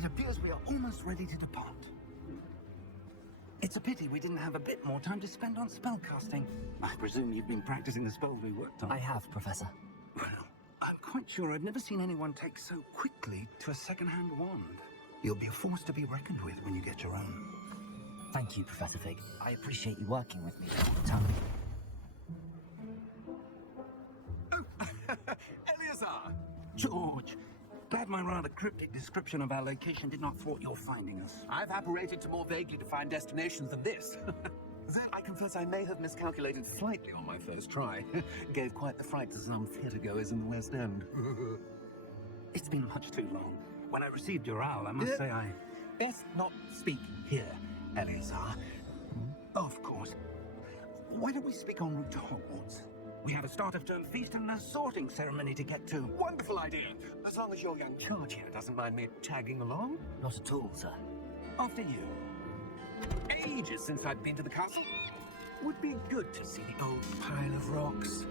It appears we are almost ready to depart. It's a pity we didn't have a bit more time to spend on spellcasting. I presume you've been practicing the spells we worked on. I have, Professor. Well, I'm quite sure I've never seen anyone take so quickly to a second-hand wand. You'll be a force to be reckoned with when you get your own. Thank you, Professor Fig. I appreciate you working with me all the time. Oh, Eleazar! George! Glad my rather cryptic description of our location did not thwart your finding us. I've apparated to more vaguely defined destinations than this. Then I confess I may have miscalculated slightly on my first try. Gave quite the fright to some theatergoers in the West End. It's been much too long. When I received your owl, I must say I... Best not speak here, Eleazar. Of course. Why don't we speak en route to Hogwarts? We have a start-of-term feast and a sorting ceremony to get to. Wonderful idea! As long as your young charge here doesn't mind me tagging along. Not at all, sir. After you. Ages since I've been to the castle. Would be good to see the old pile of rocks.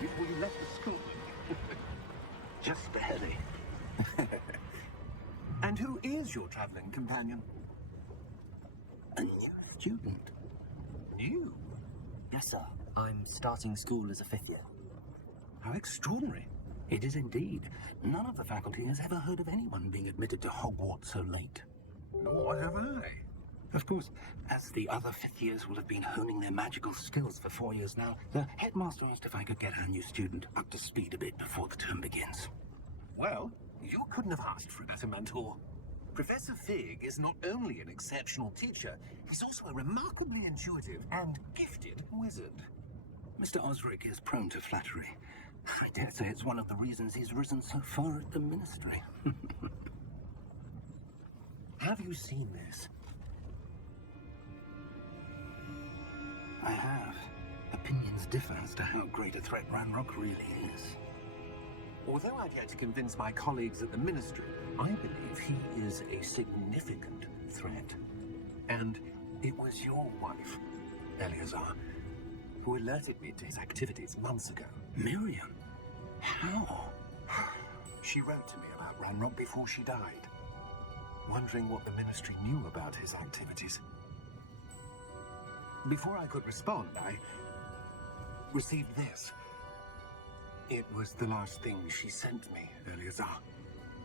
Before you left the school. Just barely. And who is your traveling companion? A new student. New? Yes, sir. I'm starting school as a 5th year. How extraordinary. It is indeed. None of the faculty has ever heard of anyone being admitted to Hogwarts so late. Nor have I. Of course, as the other 5th years will have been honing their magical skills for 4 years now, the headmaster asked if I could get our new student up to speed a bit before the term begins. Well, you couldn't have asked for a better mentor. Professor Fig is not only an exceptional teacher, he's also a remarkably intuitive and gifted wizard. Mr. Osric is prone to flattery. I dare say it's one of the reasons he's risen so far at the ministry. Have you seen this? I have. Opinions differ as to how great a threat Ranrock really is. Although I've yet to convince my colleagues at the Ministry, I believe he is a significant threat. And it was your wife, Eleazar, who alerted me to his activities months ago. Miriam? How? She wrote to me about Ranrock before she died, wondering what the Ministry knew about his activities. Before I could respond, I received this. It was the last thing she sent me, Eleazar.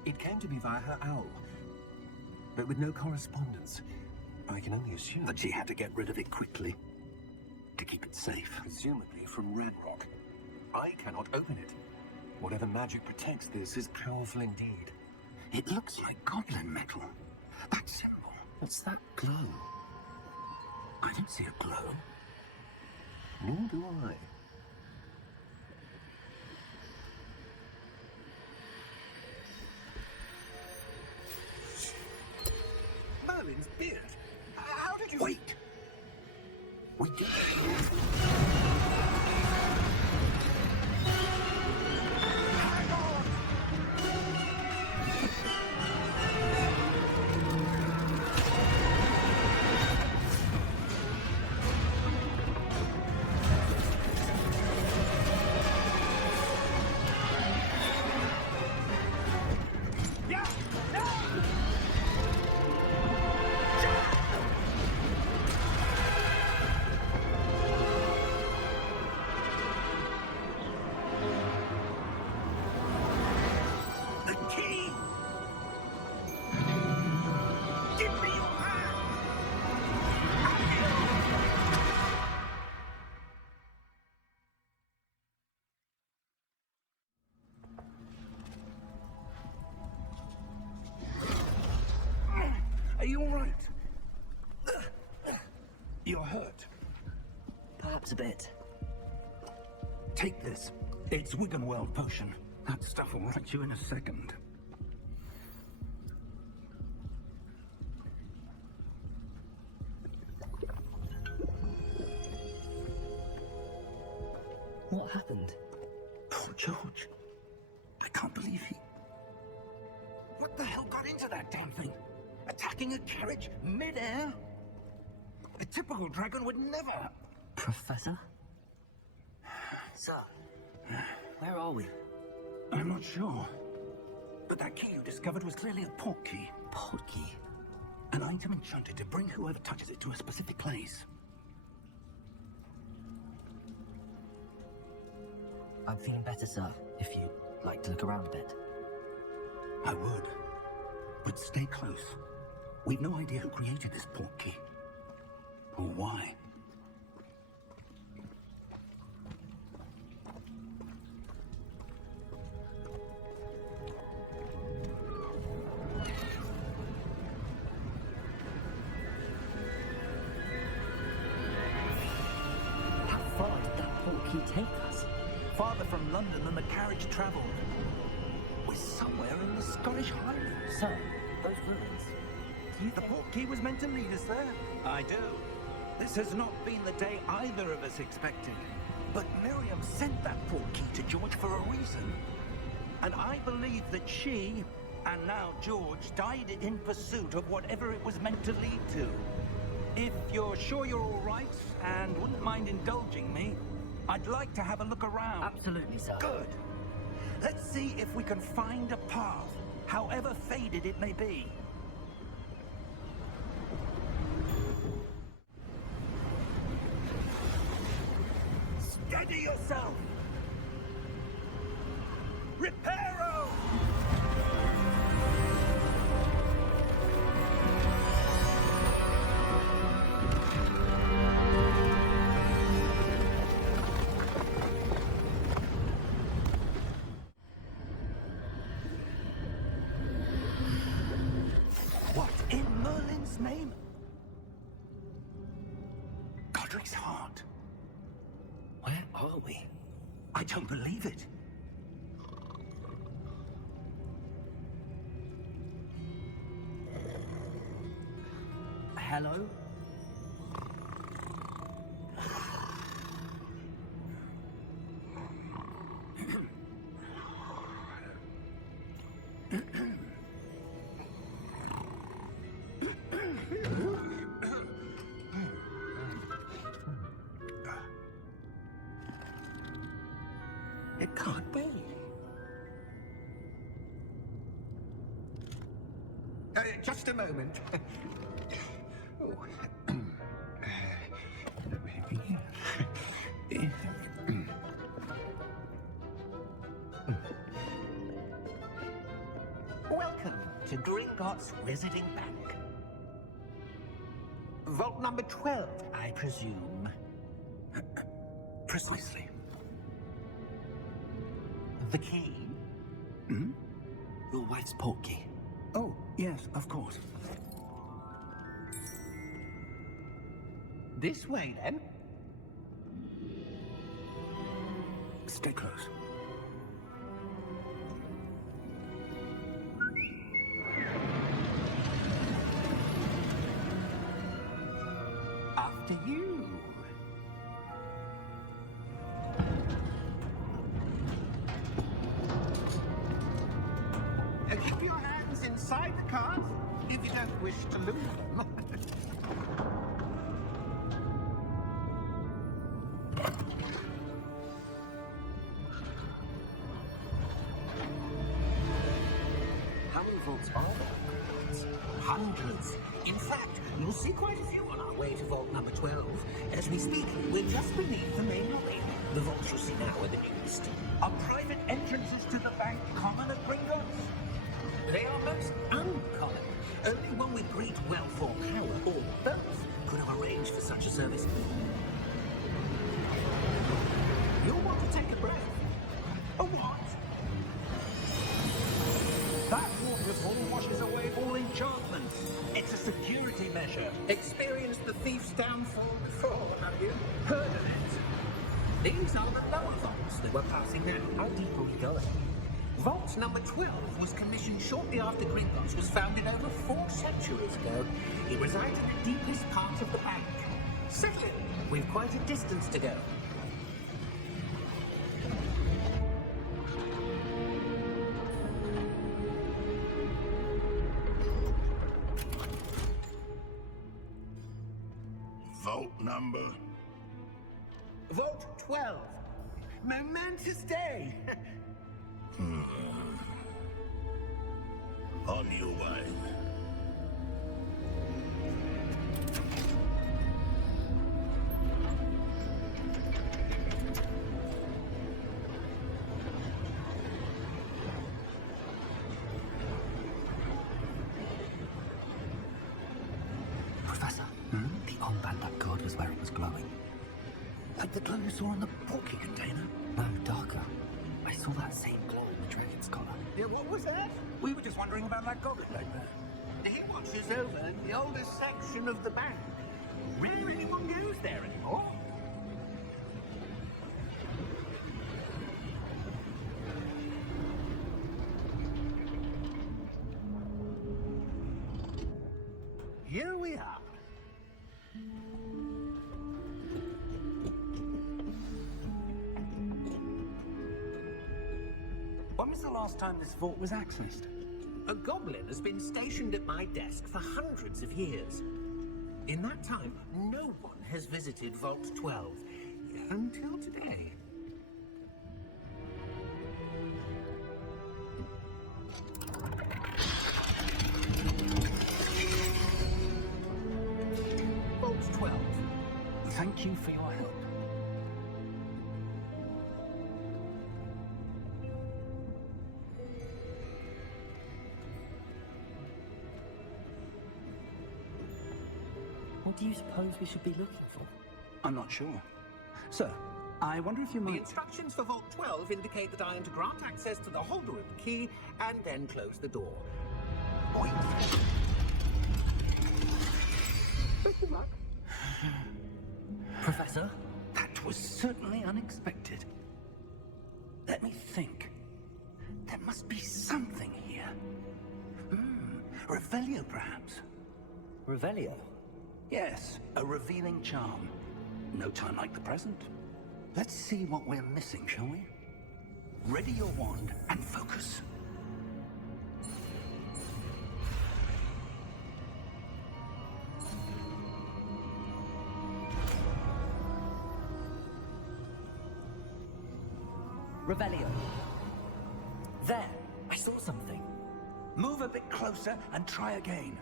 It came to me via her owl, but with no correspondence. I can only assume That she had to get rid of it quickly to keep it safe. presumably from Ranrock. I cannot open it. Whatever magic protects this is powerful indeed. It looks like goblin metal. That symbol. What's that glow? I don't see a glow. Nor do I. Merlin's beard? How did you... Wait! We did. perhaps a bit. Take this. It's Wiggenworld potion. That stuff will right you in a second. What happened? Poor George. I can't believe he... What the hell got into that damn thing? Attacking a carriage mid-air? A typical dragon would never... Professor? Sir, where are we? I'm not sure. But that key you discovered was clearly a port key. Port key? An item enchanted to bring whoever touches it to a specific place. I'm feeling better, sir, if you'd like to look around a bit. I would. But stay close. We've no idea who created this port key. Or why. How far did that port key take us? Farther from London than the carriage travelled. We're somewhere in the Scottish Highlands. Sir, those ruins. Do you The think... port key was meant to lead us there. I do. This has not been the day either of us expected. But Miriam sent that port key to George for a reason. And I believe that she, and now George, died in pursuit of whatever it was meant to lead to. If you're sure you're all right and wouldn't mind indulging me, I'd like to have a look around. Absolutely, sir. Good. Let's see if we can find a path, however faded it may be. Steady yourself! Reparo! What in Merlin's name? Godric's heart. Where are we? I don't believe it. Hello? It can't be. Just a moment. Welcome to Gringotts Visiting Bank. Vault number 12, I presume. Precisely. The key? Hmm? Your wife's port key. Oh, yes, of course. This way, then. Stay close. After you. Keep your hands inside the cart if you don't wish to lose them. How many vaults are there? Hundreds. In fact, you'll see quite a few on our way to vault number 12. As we speak, we're just beneath the main lobby. The vaults you see now are the newest. Are private entrances to the bank common at Gringotts? They are most uncommon. Only one with great wealth or power, or both, could have arranged for such a service. You'll want to take a breath. A what? That waterfall washes away all enchantments. It's a security measure. Experienced the thief's downfall before, have you? Heard of it? These are the lower vaults that we're passing now. How deep are we going? Vault number 12 was commissioned shortly after Gringotts was founded over 4 centuries ago. It resides in the deepest part of the bank. Settle in. We've quite a distance to go. Vault number? Vault 12. Momentous day. On your way. Professor, the armband that card was where it was glowing. Like the glow you saw in the porky container? No, darker. I saw that same glow in the dragon's collar. Yeah, what was that? We were just wondering about that goblin back there. He watches over the oldest section of the bank. Rare anyone goes there anymore. Here we are. When was the last time this vault was accessed? A goblin has been stationed at my desk for hundreds of years. In that time, no one has visited Vault 12 until today. Vault 12. Thank you for your help. What do you suppose we should be looking for? I'm not sure. Sir, I wonder if you The might... instructions for Vault 12 indicate that I am to grant access to the holder of the key and then close the door. Wait. Good luck. Professor? That was certainly unexpected. Let me think. There must be something here. Revelio, perhaps? Revelio? Yes, a revealing charm. No time like the present. Let's see what we're missing, shall we? Ready your wand and focus. Revelio. There! I saw something. Move a bit closer and try again.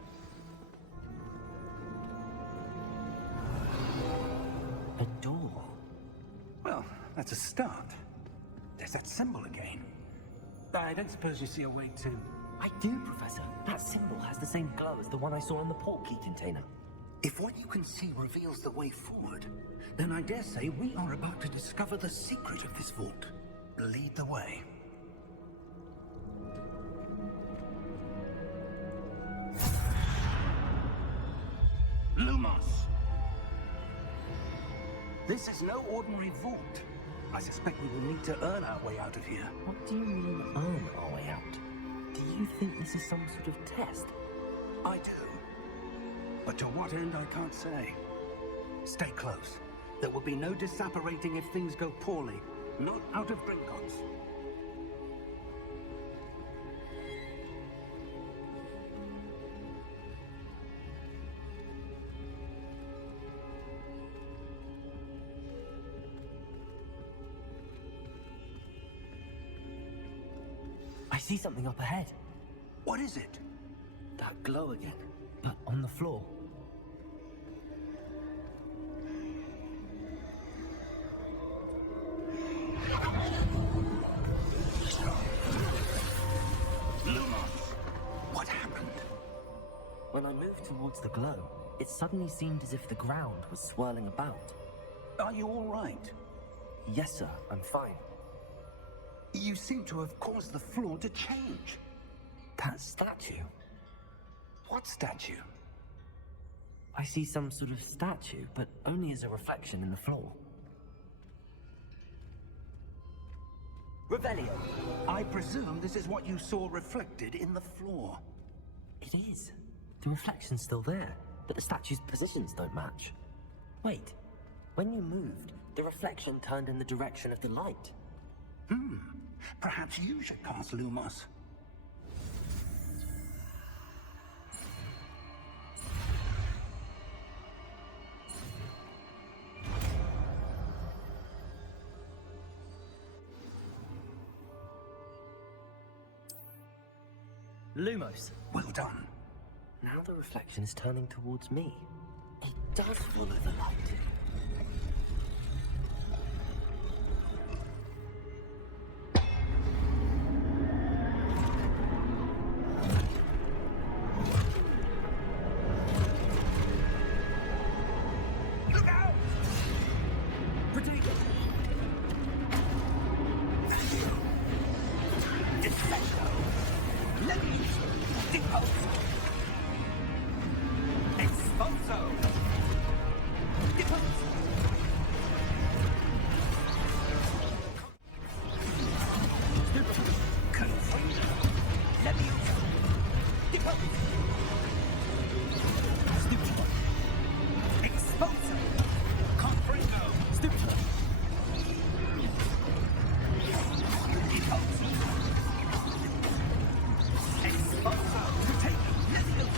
A door. Well, that's a start. There's that symbol again. I don't suppose you see a way to... I do, Professor. That symbol has the same glow as the one I saw in the port key container. If what you can see reveals the way forward, then I dare say we are about to discover the secret of this vault. Lead the way. Lumos! This is no ordinary vault. I suspect we will need to earn our way out of here. What do you mean, earn our way out? Do you think this is some sort of test? I do. But to what end, I can't say. Stay close. There will be no disapparating if things go poorly. Not out of Gringotts. I see something up ahead. What is it? That glow again, but on the floor. What happened? When I moved towards the glow, it suddenly seemed as if the ground was swirling about. Are you all right? Yes, sir, I'm fine. You seem to have caused the floor to change. That statue? What statue? I see some sort of statue, but only as a reflection in the floor. Revelio. I presume this is what you saw reflected in the floor. It is. The reflection's still there, but the statue's positions don't match. Wait, when you moved, the reflection turned in the direction of the light. Perhaps you should cast Lumos. Lumos. Well done. Now the reflection is turning towards me. It does follow the light. Look out! Protego! Defendo! Leviso! Deposo! Expulso! Deposo! Confundo! Levioso! Deposo! Stupido! Expulso! Confringo! Stupido! Deposo! Expulso! Protego! Levioso!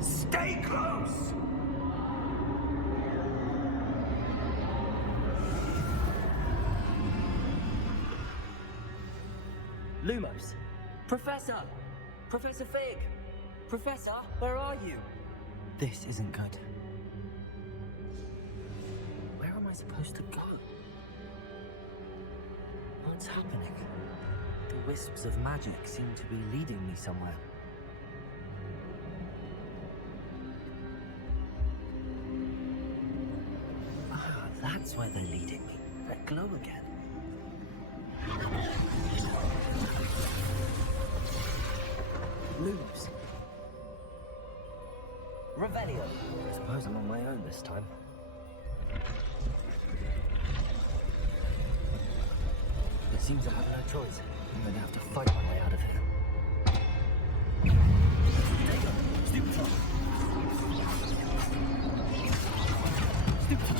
Stay close! Lumos. Professor! Professor Fig! Professor, where are you? This isn't good. Where am I supposed to go? What's happening? The wisps of magic seem to be leading me somewhere. Ah, that's where they're leading me. That glow again. Lumos. Revelio. I suppose I'm on my own this time. It seems I have no choice. I'm going to have to fight my way out of here. Stupid. Stupid.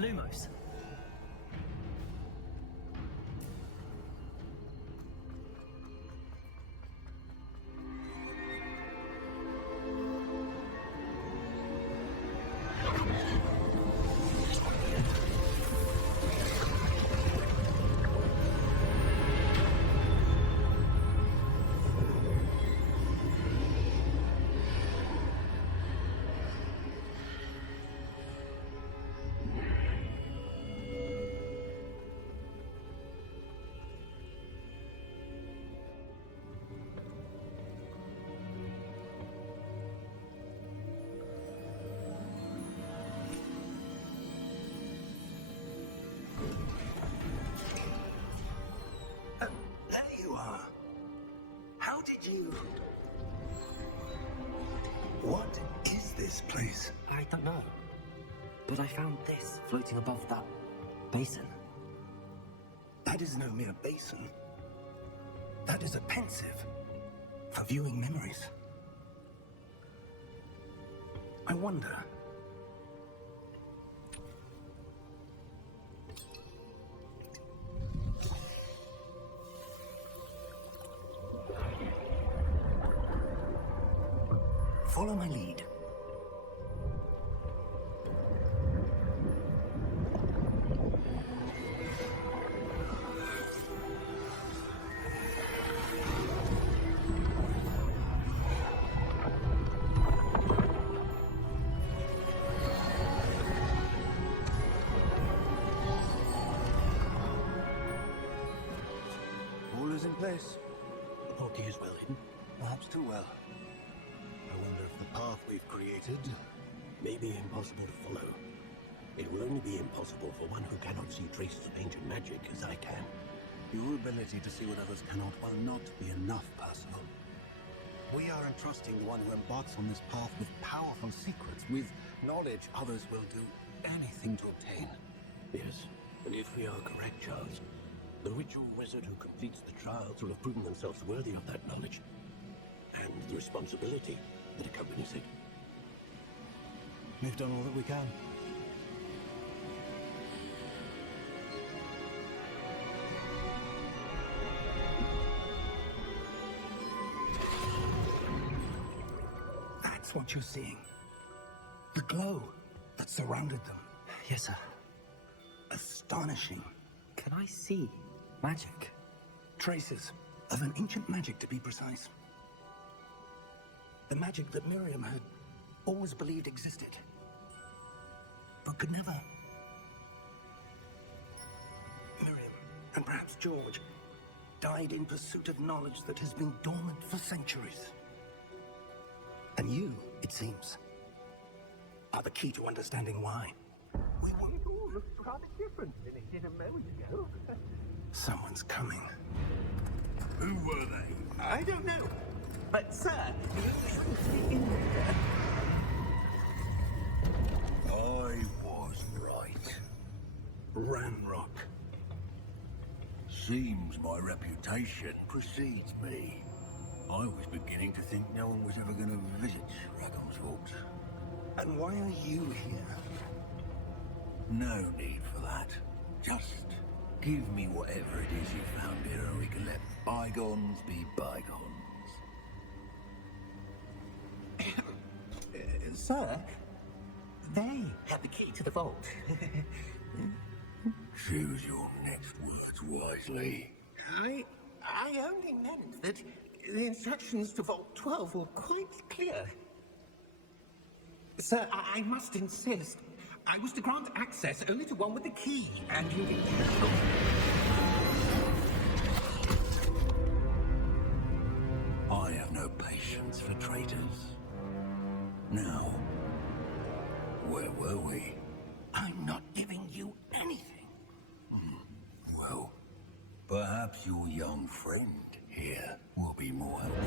Lumos. There you are. How did you... What is this place? I don't know. But I found this floating above that basin. That is no mere basin. That is a pensive for viewing memories. I wonder... Follow my lead. All is in place. The portkey is well hidden. Perhaps too well. I wonder if the path we've created May be impossible to follow. It will only be impossible for one who cannot see traces of ancient magic as I can. Your ability to see what others cannot will not be enough, Percival. We are entrusting the one who embarks on this path with powerful secrets, with knowledge others will do anything to obtain. Yes, and if we are correct, Charles, the ritual wizard who completes the trials will have proven themselves worthy of that knowledge and the responsibility that accompanies it. We've done all that we can. That's what you're seeing. The glow that surrounded them. Yes, sir. Astonishing. Can I see magic? Traces of an ancient magic, to be precise. The magic that Miriam had always believed existed, but could never. Miriam, and perhaps George, died in pursuit of knowledge that has been dormant for centuries. And you, it seems, are the key to understanding why. We all look rather different than it did a moment ago. Someone's coming. Who were they? I don't know. But, sir, in there. I was right. Ranrock. Seems my reputation precedes me. I was beginning to think no one was ever going to visit Ravensthorpe. And why are you here? No need for that. Just give me whatever it is you found here and we can let bygones be bygones. Sir, they have the key to the vault. Choose your next words wisely. I only meant that the instructions to Vault 12 were quite clear. Sir, I must insist. I was to grant access only to one with the key, and you did. I have no patience for traitors. Now, where were we? I'm not giving you anything. Well, perhaps your young friend here will be more helpful.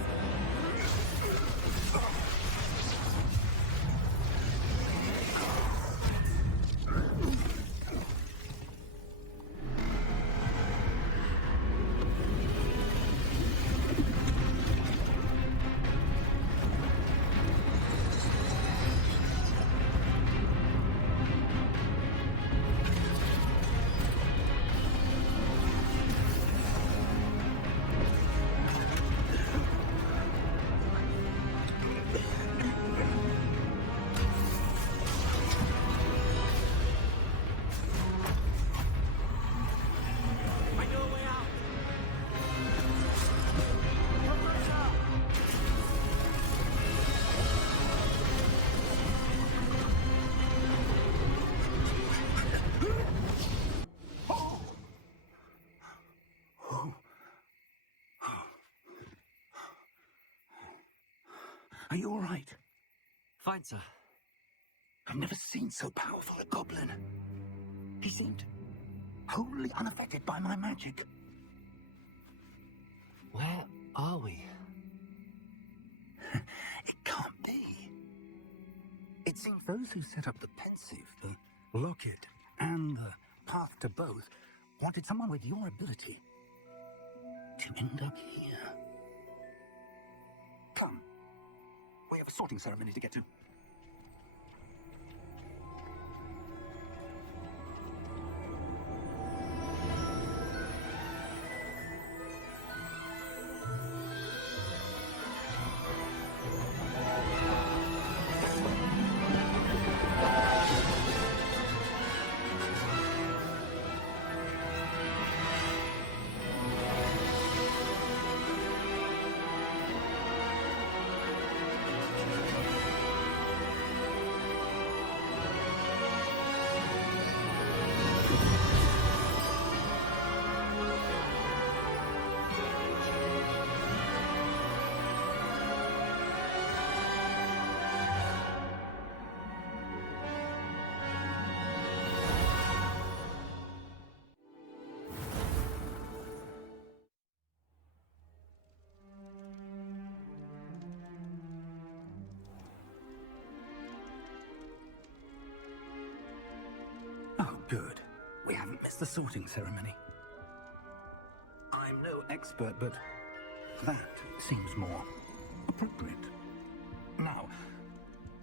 Are you all right? Fine, sir. I've never seen so powerful a goblin. He seemed wholly unaffected by my magic. Where are we? It can't be. It seems those who set up the pensive, the locket, and the path to both wanted someone with your ability to end up here. Come. We have a sorting ceremony to get to. Good. We haven't missed the sorting ceremony. I'm no expert, but that seems more appropriate. Now,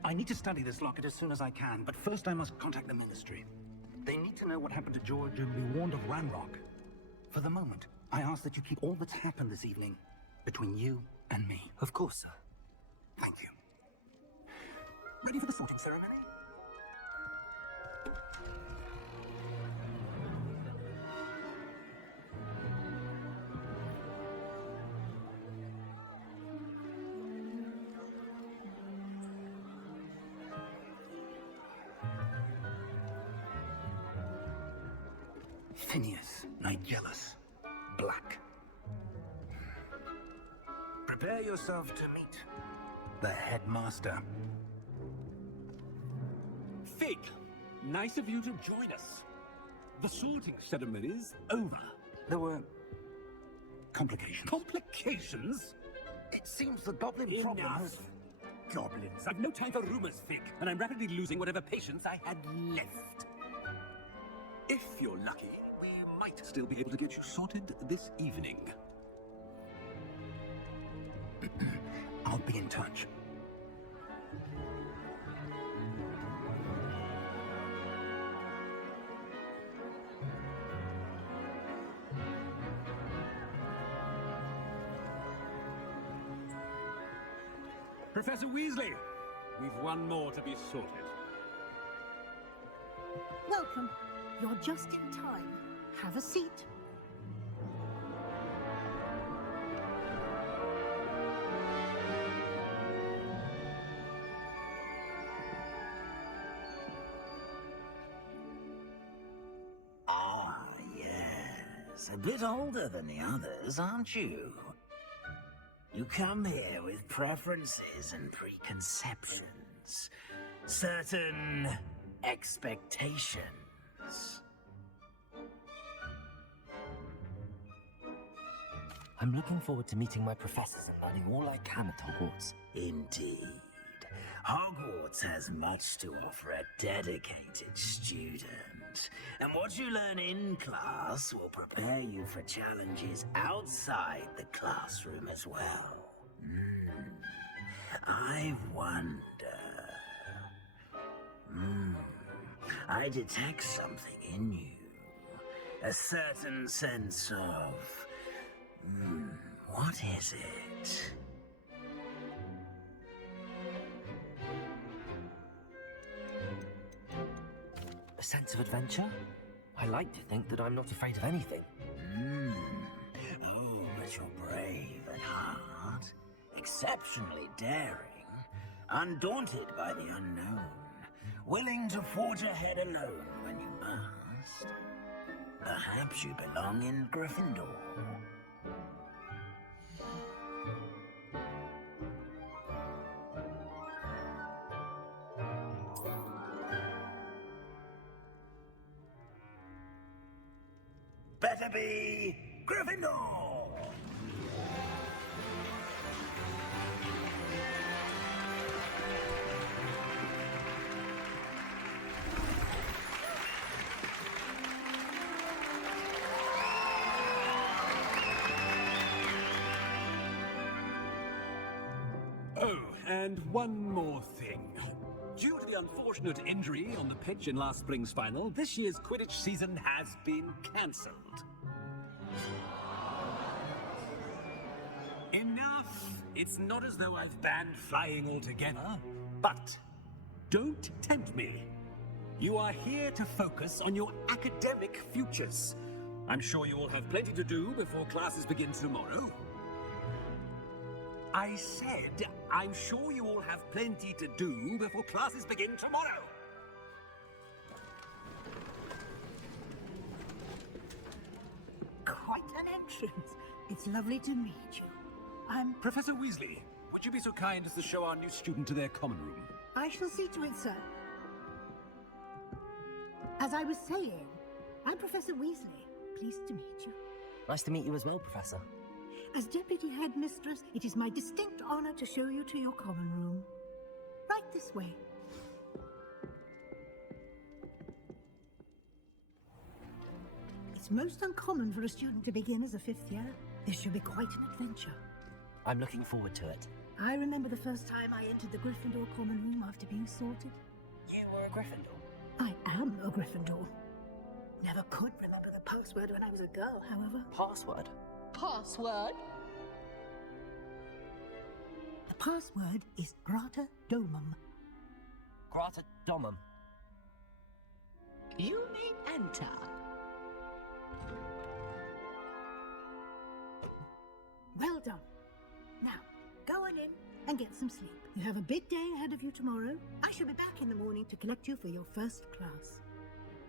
I need to study this locket as soon as I can, but first I must contact the Ministry. They need to know what happened to George and be warned of Ranrock. For the moment, I ask that you keep all that's happened this evening between you and me. Of course, sir. Thank you. Ready for the sorting ceremony? Phineas, Nigellus, Black. Prepare yourself to meet the headmaster. Fig, nice of you to join us. The sorting ceremony's over. There were complications. Complications? It seems the goblin problem Enough. has... Goblins. I've no time for rumors, Fig, and I'm rapidly losing whatever patience I had left. If you're lucky, we might still be able to get you sorted this evening. I'll be in touch. Professor Weasley, we've one more to be sorted. Welcome. You're just in time. Have a seat. Ah, yes. A bit older than the others, aren't you? You come here with preferences and preconceptions. Certain expectations. I'm looking forward to meeting my professors and learning all I can at Hogwarts. Indeed. Hogwarts has much to offer a dedicated student. And what you learn in class will prepare you for challenges outside the classroom as well. I wonder... I detect something in you. A certain sense of... what is it? A sense of adventure? I like to think that I'm not afraid of anything. Oh, but you're brave at heart, exceptionally daring, undaunted by the unknown, willing to forge ahead alone when you must. Perhaps you belong in Gryffindor. Better be Gryffindor! Oh, and one more thing. Due to the unfortunate injury on the pitch in last spring's final, this year's Quidditch season has been cancelled. Enough! It's not as though I've banned flying altogether, but don't tempt me. You are here to focus on your academic futures. I'm sure you all have plenty to do before classes begin tomorrow. I said, I'm sure you all have plenty to do before classes begin tomorrow. Quite an entrance. It's lovely to meet you. Professor Weasley, would you be so kind as to show our new student to their common room? I shall see to it, sir. As I was saying, I'm Professor Weasley. Pleased to meet you. Nice to meet you as well, Professor. As Deputy Headmistress, it is my distinct honor to show you to your common room. Right this way. It's most uncommon for a student to begin as a 5th year. This should be quite an adventure. I'm looking forward to it. I remember the first time I entered the Gryffindor common room after being sorted. You were a Gryffindor? I am a Gryffindor. Never could remember the password when I was a girl, however. Password? Password? The password is Grata Domum. Grata Domum. You may enter. Well done. Now, go on in and get some sleep. You have a big day ahead of you tomorrow. I shall be back in the morning to collect you for your first class.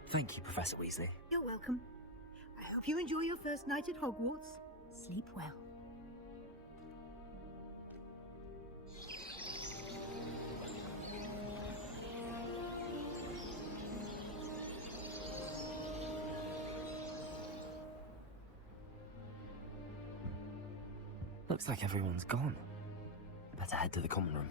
Thank you, Professor Weasley. You're welcome. I hope you enjoy your first night at Hogwarts. Sleep well. Looks like everyone's gone. Better head to the common room.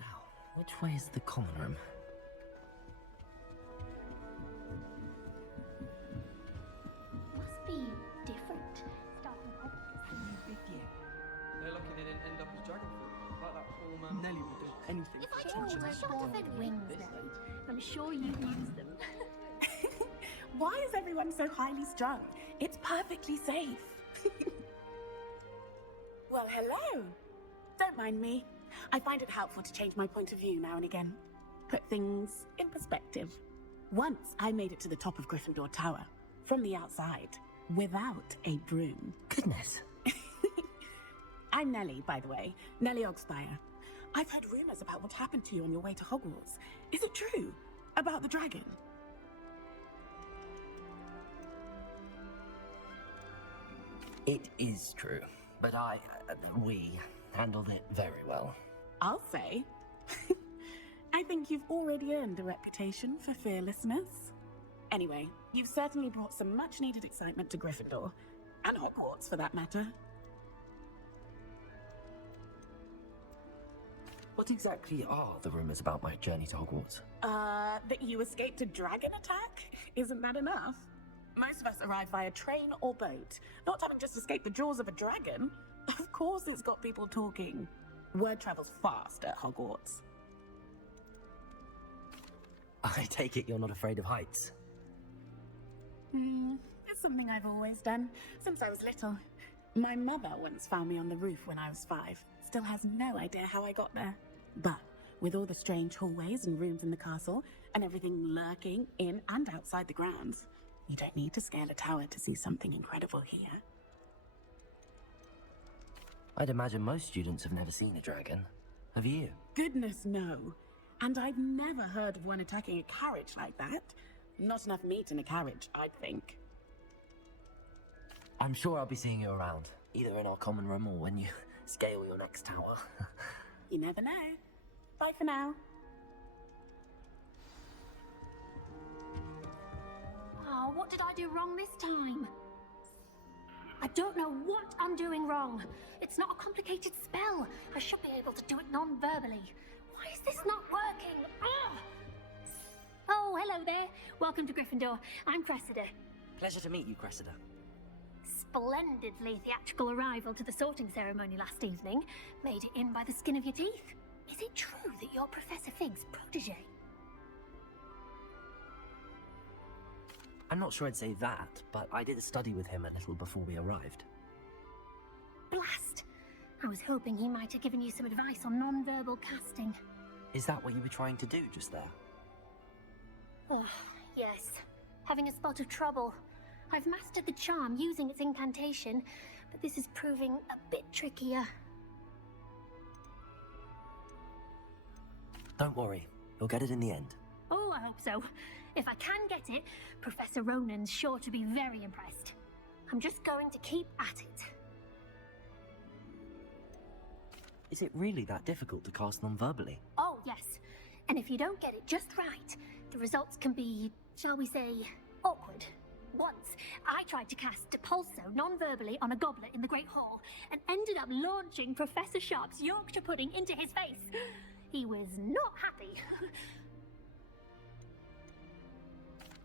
Now, which way is the common room? Must be different. Starting off Big year. They're lucky they didn't end up as dragon fruit, like that poor man. Nelly would do anything. If I to told change you I his shot story. defend wings, This then stage. I'm sure you'd use them. Why is everyone so highly strung? It's perfectly safe. Well, hello. Don't mind me. I find it helpful to change my point of view now and again. Put things in perspective. Once I made it to the top of Gryffindor Tower, from the outside, without a broom. Goodness. I'm Nellie, by the way. Nellie Ogspire. I've heard rumors about what happened to you on your way to Hogwarts. Is it true? About the dragon? It is true, but we handled it very well. I'll say. I think you've already earned a reputation for fearlessness. Anyway, you've certainly brought some much-needed excitement to Gryffindor. And Hogwarts, for that matter. What exactly are the rumors about my journey to Hogwarts? That you escaped a dragon attack? Isn't that enough? Most of us arrive via train or boat, not having just escaped the jaws of a dragon. Of course it's got people talking. Word travels fast at Hogwarts. I take it you're not afraid of heights. It's something I've always done, since I was little. My mother once found me on the roof when I was 5. Still has no idea how I got there. But with all the strange hallways and rooms in the castle, and everything lurking in and outside the grounds, you don't need to scale a tower to see something incredible here. I'd imagine most students have never seen a dragon. Have you? Goodness, no. And I've never heard of one attacking a carriage like that. Not enough meat in a carriage, I'd think. I'm sure I'll be seeing you around, either in our common room or when you scale your next tower. You never know. Bye for now. Oh, what did I do wrong this time? I don't know what I'm doing wrong. It's not a complicated spell. I should be able to do it non-verbally. Why is this not working? Ah! Oh, hello there. Welcome to Gryffindor. I'm Cressida. Pleasure to meet you, Cressida. Splendidly theatrical arrival to the sorting ceremony last evening. Made it in by the skin of your teeth. Is it true that you're Professor Fig's protege? I'm not sure I'd say that, but I did a study with him a little before we arrived. Blast! I was hoping he might have given you some advice on non-verbal casting. Is that what you were trying to do just there? Oh, yes. Having a spot of trouble. I've mastered the charm using its incantation, but this is proving a bit trickier. Don't worry, you'll get it in the end. Oh, I hope so. If I can get it, Professor Ronan's sure to be very impressed. I'm just going to keep at it. Is it really that difficult to cast non-verbally? Oh, yes. And if you don't get it just right, the results can be, shall we say, awkward. Once, I tried to cast Depulso non-verbally on a goblet in the Great Hall and ended up launching Professor Sharp's Yorkshire pudding into his face. He was not happy.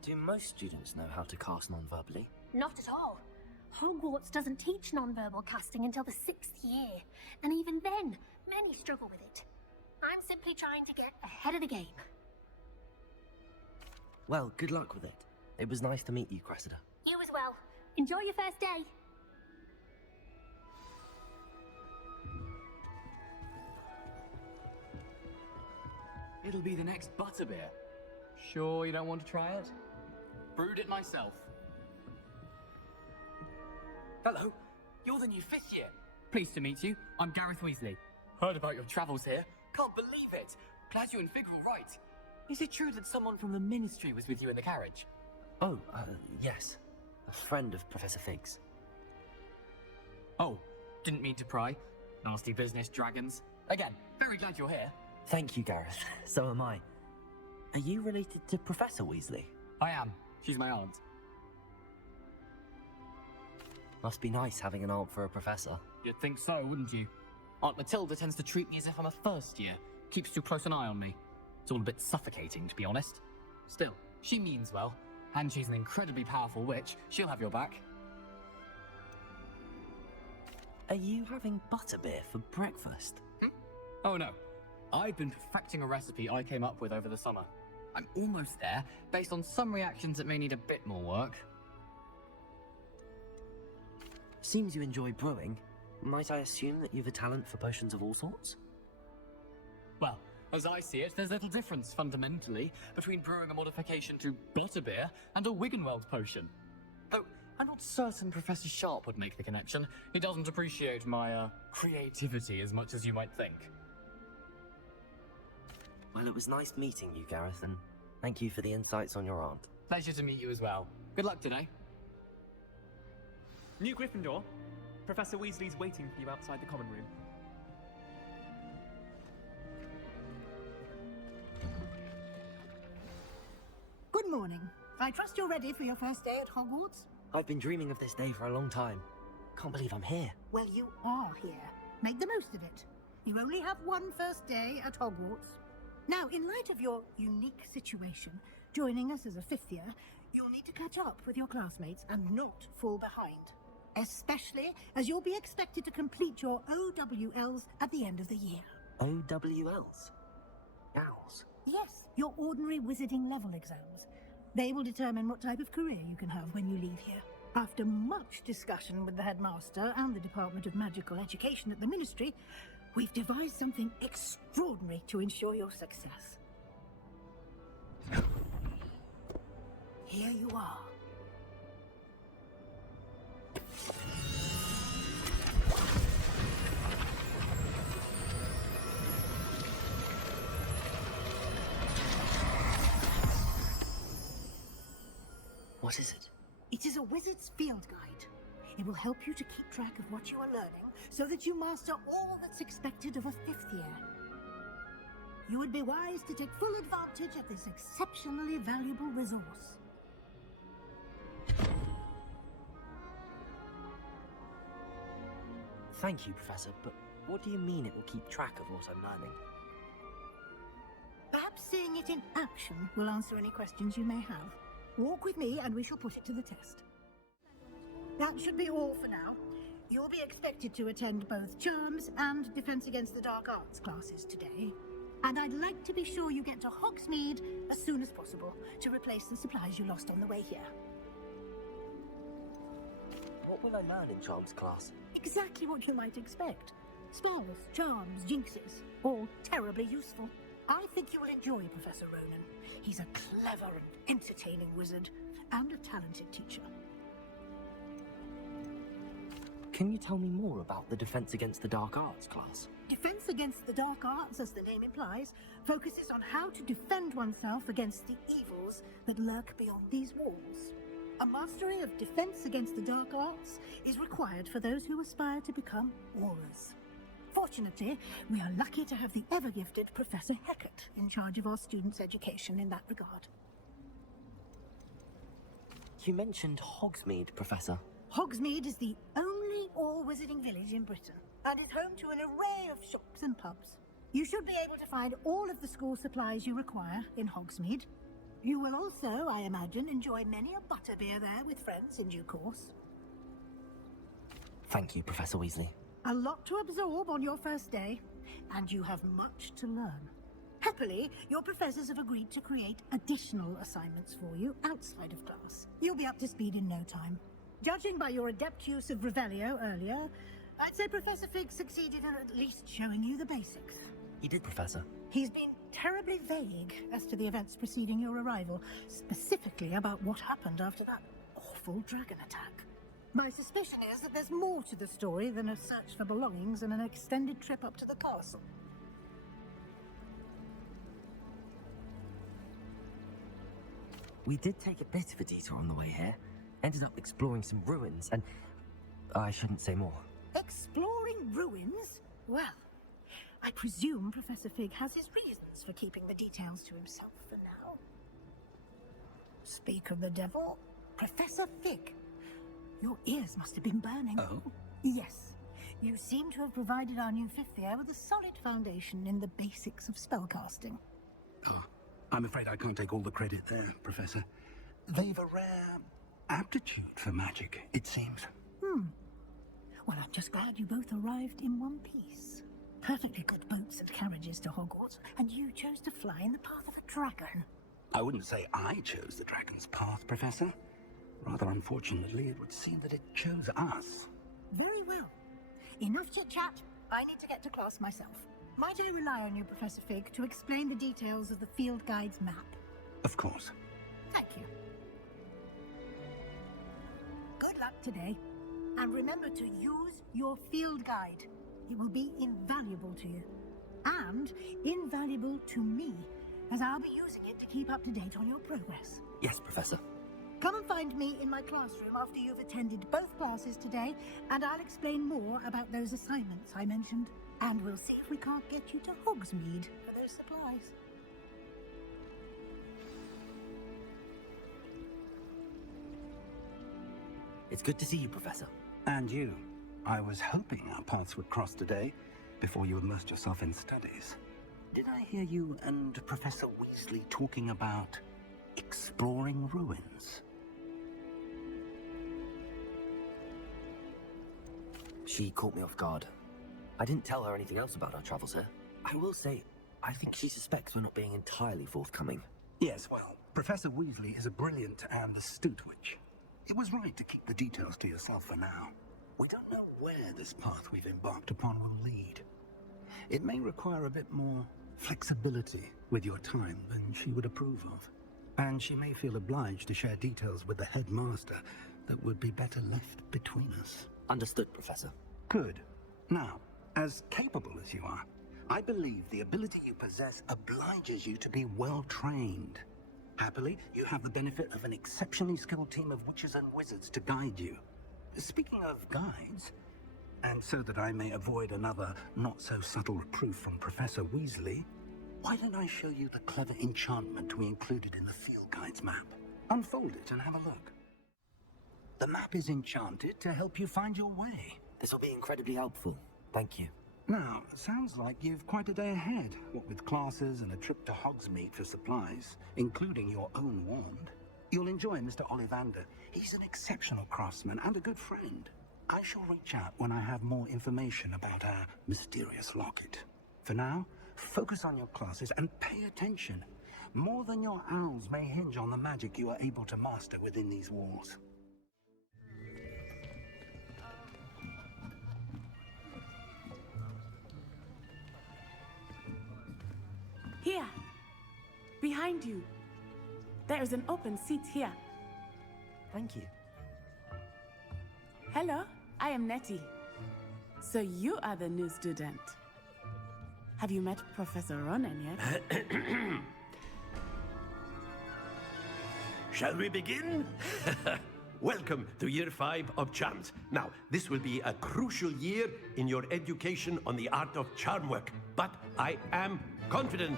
Do most students know how to cast non-verbally? Not at all. Hogwarts doesn't teach non-verbal casting until the 6th year, and even then, many struggle with it. I'm simply trying to get ahead of the game. Well, good luck with it. It was nice to meet you, Cressida. You as well. Enjoy your first day. It'll be the next butterbeer. Sure you don't want to try it? Brewed it myself. Hello, you're the new 5th year. Pleased to meet you. I'm Gareth Weasley. Heard about your travels here. Can't believe it. Glad you and Fig were all right. Is it true that someone from the Ministry was with you in the carriage? Oh, yes. A friend of Professor Fig's. Oh, didn't mean to pry. Nasty business, dragons. Again, very glad you're here. Thank you, Gareth. So am I. Are you related to Professor Weasley? I am. She's my aunt. Must be nice having an aunt for a professor. You'd think so, wouldn't you? Aunt Matilda tends to treat me as if I'm a first year. Keeps too close an eye on me. It's all a bit suffocating, to be honest. Still, she means well. And she's an incredibly powerful witch. She'll have your back. Are you having butterbeer for breakfast? Oh no. I've been perfecting a recipe I came up with over the summer. I'm almost there, based on some reactions that may need a bit more work. Seems you enjoy brewing. Might I assume that you've a talent for potions of all sorts? Well, as I see it, there's little difference, fundamentally, between brewing a modification to butterbeer and a Wiggenweld potion. Though, I'm not certain Professor Sharp would make the connection. He doesn't appreciate my, creativity as much as you might think. Well, it was nice meeting you, Gareth, and thank you for the insights on your aunt. Pleasure to meet you as well. Good luck today. New Gryffindor. Professor Weasley's waiting for you outside the common room. Good morning. I trust you're ready for your first day at Hogwarts? I've been dreaming of this day for a long time. Can't believe I'm here. Well, you are here. Make the most of it. You only have one first day at Hogwarts. Now, in light of your unique situation, joining us as a 5th year, you'll need to catch up with your classmates and not fall behind. Especially as you'll be expected to complete your OWLs at the end of the year. OWLs? Owls? Yes, your ordinary wizarding level exams. They will determine what type of career you can have when you leave here. After much discussion with the headmaster and the Department of Magical Education at the Ministry, we've devised something extraordinary to ensure your success. Here you are. What is it? It is a wizard's field guide. It will help you to keep track of what you are learning so that you master all that's expected of a 5th year. You would be wise to take full advantage of this exceptionally valuable resource. Thank you, Professor, but what do you mean it will keep track of what I'm learning? Perhaps seeing it in action will answer any questions you may have. Walk with me and we shall put it to the test. That should be all for now. You'll be expected to attend both Charms and Defense Against the Dark Arts classes today. And I'd like to be sure you get to Hogsmeade as soon as possible to replace the supplies you lost on the way here. What will I learn in Charms class? Exactly what you might expect. Spells, charms, jinxes, all terribly useful. I think you will enjoy Professor Ronan. He's a clever and entertaining wizard, and a talented teacher. Can you tell me more about the Defense Against the Dark Arts class? Defense Against the Dark Arts, as the name implies, focuses on how to defend oneself against the evils that lurk beyond these walls. A mastery of Defense Against the Dark Arts is required for those who aspire to become Aurors. Fortunately, we are lucky to have the ever-gifted Professor Hecat in charge of our students' education in that regard. You mentioned Hogsmeade, Professor. Hogsmeade is the only all-wizarding village in Britain, and is home to an array of shops and pubs. You should be able to find all of the school supplies you require in Hogsmeade. You will also, I imagine, enjoy many a butterbeer there with friends in due course. Thank you, Professor Weasley. A lot to absorb on your first day, and you have much to learn. Happily, your professors have agreed to create additional assignments for you outside of class. You'll be up to speed in no time. Judging by your adept use of Revelio earlier, I'd say Professor Fig succeeded in at least showing you the basics. He did, Professor. He's been terribly vague as to the events preceding your arrival, specifically about what happened after that awful dragon attack. My suspicion is that there's more to the story than a search for belongings and an extended trip up to the castle. We did take a bit of a detour on the way here. Ended up exploring some ruins, and I shouldn't say more. Exploring ruins? Well, I presume Professor Fig has his reasons for keeping the details to himself for now. Speak of the devil, Professor Fig. Your ears must have been burning. Oh? Yes. You seem to have provided our new fifth year with a solid foundation in the basics of spellcasting. Oh, I'm afraid I can't take all the credit there, Professor. They've a rare aptitude for magic, it seems. Well, I'm just glad you both arrived in one piece. Perfectly good boats and carriages to Hogwarts, and you chose to fly in the path of a dragon. I wouldn't say I chose the dragon's path, Professor. Rather unfortunately, it would seem that it chose us. Very well. Enough chit-chat. I need to get to class myself. Might I rely on you, Professor Fig, to explain the details of the field guide's map? Of course. Thank you. Good luck today. And remember to use your field guide. It will be invaluable to you. And invaluable to me, as I'll be using it to keep up to date on your progress. Yes, Professor. Come and find me in my classroom after you've attended both classes today, and I'll explain more about those assignments I mentioned. And we'll see if we can't get you to Hogsmeade for those supplies. It's good to see you, Professor. And you. I was hoping our paths would cross today, before you immersed yourself in studies. Did I hear you and Professor Weasley talking about exploring ruins? She caught me off guard. I didn't tell her anything else about our travels here. I will say, I think she suspects we're not being entirely forthcoming. Yes, well, Professor Weasley is a brilliant and astute witch. It was right to keep the details to yourself for now. We don't know where this path we've embarked upon will lead. It may require a bit more flexibility with your time than she would approve of. And she may feel obliged to share details with the headmaster that would be better left between us. Understood, Professor. Good. Now, as capable as you are, I believe the ability you possess obliges you to be well trained. Happily, you have the benefit of an exceptionally skilled team of witches and wizards to guide you. Speaking of guides, and so that I may avoid another not-so-subtle reproof from Professor Weasley, why don't I show you the clever enchantment we included in the field guide's map? Unfold it and have a look. The map is enchanted to help you find your way. This will be incredibly helpful. Thank you. Now, sounds like you've quite a day ahead, what with classes and a trip to Hogsmeade for supplies, including your own wand. You'll enjoy Mr. Ollivander. He's an exceptional craftsman and a good friend. I shall reach out when I have more information about our mysterious locket. For now, focus on your classes and pay attention. More than your owls may hinge on the magic you are able to master within these walls. Here, behind you. There is an open seat here. Thank you. Hello, I am Nettie. So you are the new student. Have you met Professor Ronan yet? Shall we begin? Welcome to Year 5 of Charms. Now, this will be a crucial year in your education on the art of charm work, but I am confident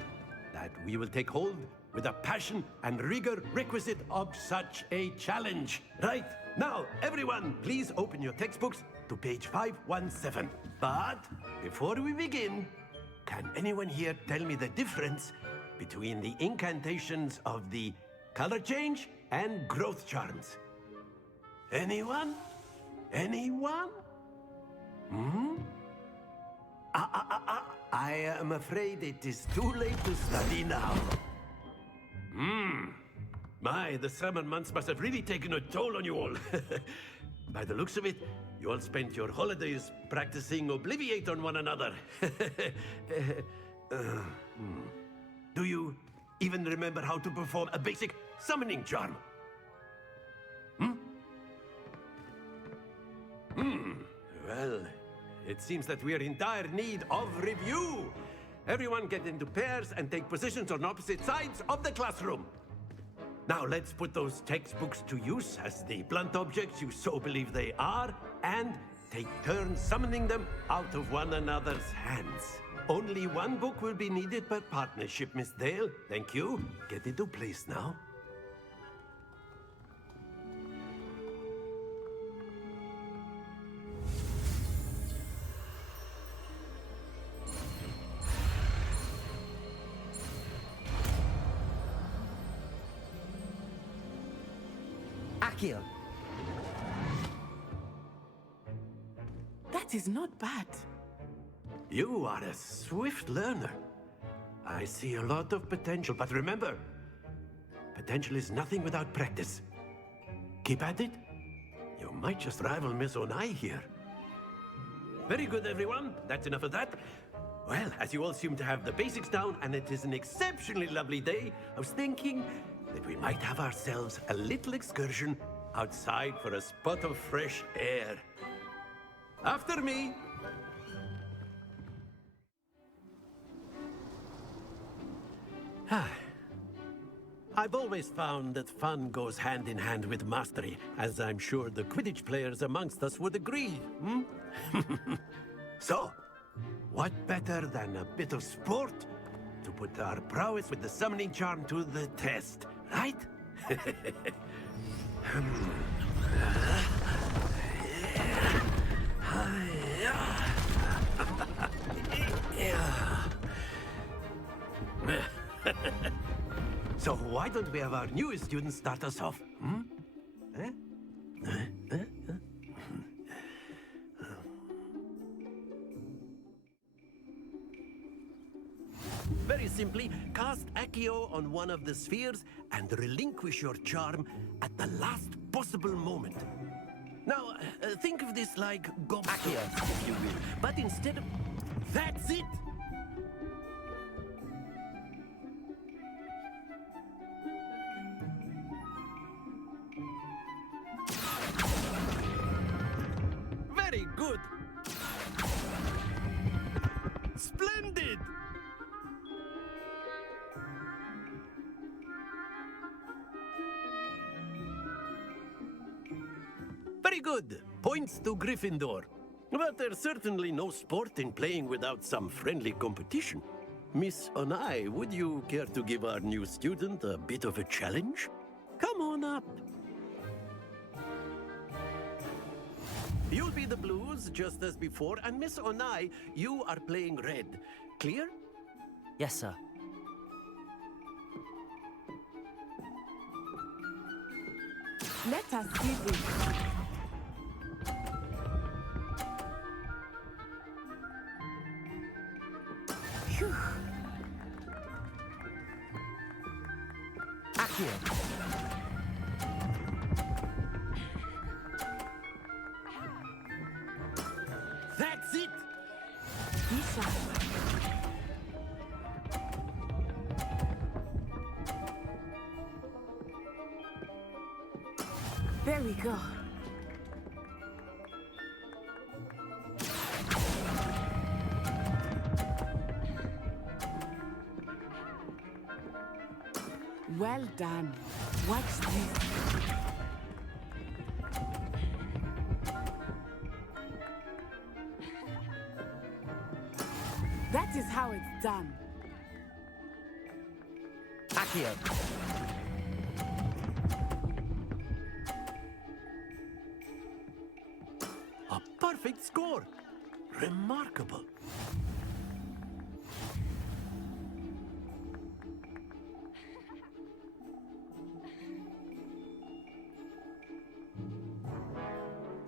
that we will take hold with the passion and rigor requisite of such a challenge. Right, now, everyone, please open your textbooks to page 517. But before we begin, can anyone here tell me the difference between the incantations of the color change and growth charms? Anyone? Anyone? I am afraid it is too late to study now. My, the summer months must have really taken a toll on you all. By the looks of it, you all spent your holidays practicing Obliviate on one another. Do you even remember how to perform a basic summoning charm? Well, it seems that we are in dire need of review. Everyone get into pairs and take positions on opposite sides of the classroom. Now let's put those textbooks to use as the blunt objects you so believe they are, and take turns summoning them out of one another's hands. Only one book will be needed per partnership, Miss Dale. Thank you. Get into place now. Akio! That is not bad. You are a swift learner. I see a lot of potential, but remember, potential is nothing without practice. Keep at it. You might just rival Miss Onai here. Very good, everyone. That's enough of that. Well, as you all seem to have the basics down, and it is an exceptionally lovely day, I was thinking that we might have ourselves a little excursion outside for a spot of fresh air. After me. I've always found that fun goes hand in hand with mastery, as I'm sure the Quidditch players amongst us would agree. So, what better than a bit of sport to put our prowess with the summoning charm to the test, right? So why don't we have our newest student start us off? Very simply, cast Accio on one of the spheres and relinquish your charm at the last possible moment. Now, think of this like gobstones, if you will, but instead of... That's it! Very good! Splendid! Very good. Points to Gryffindor. But there's certainly no sport in playing without some friendly competition. Miss Onai, would you care to give our new student a bit of a challenge? Come on up. You'll be the blues, just as before, and Miss Onai, you are playing red. Clear? Yes, sir. Let us see this. Phew. Akio! That's it! Isha. There we go. Well done. Watch this. That is how it's done. Akio! Accio. A perfect score! Remarkable.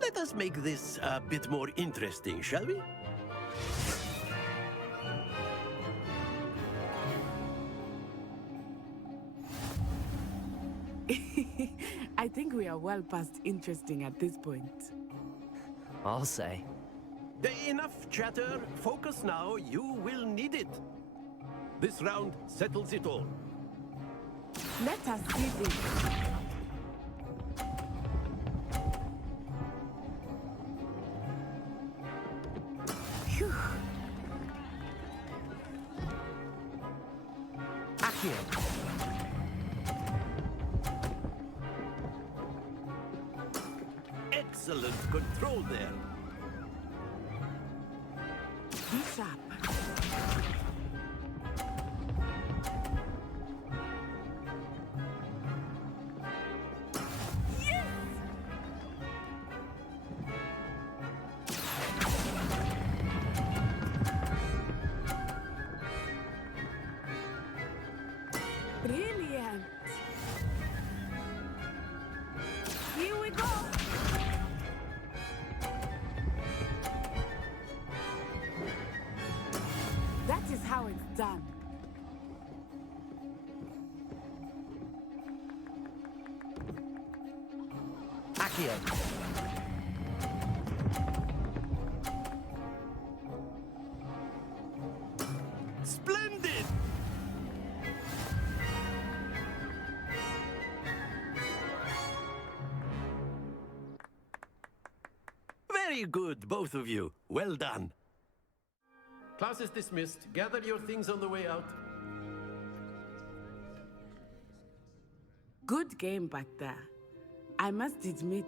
Let us make this a bit more interesting, shall we? I think we are well past interesting at this point. I'll say. Enough chatter. Focus now. You will need it. This round settles it all. Let us see this. Phew. Accio. Excellent control there. Be sharp. Brilliant. Here we go. That is how it's done. Accio. Splendid! Very good, both of you. Well done. Class is dismissed. Gather your things on the way out. Good game back there. I must admit,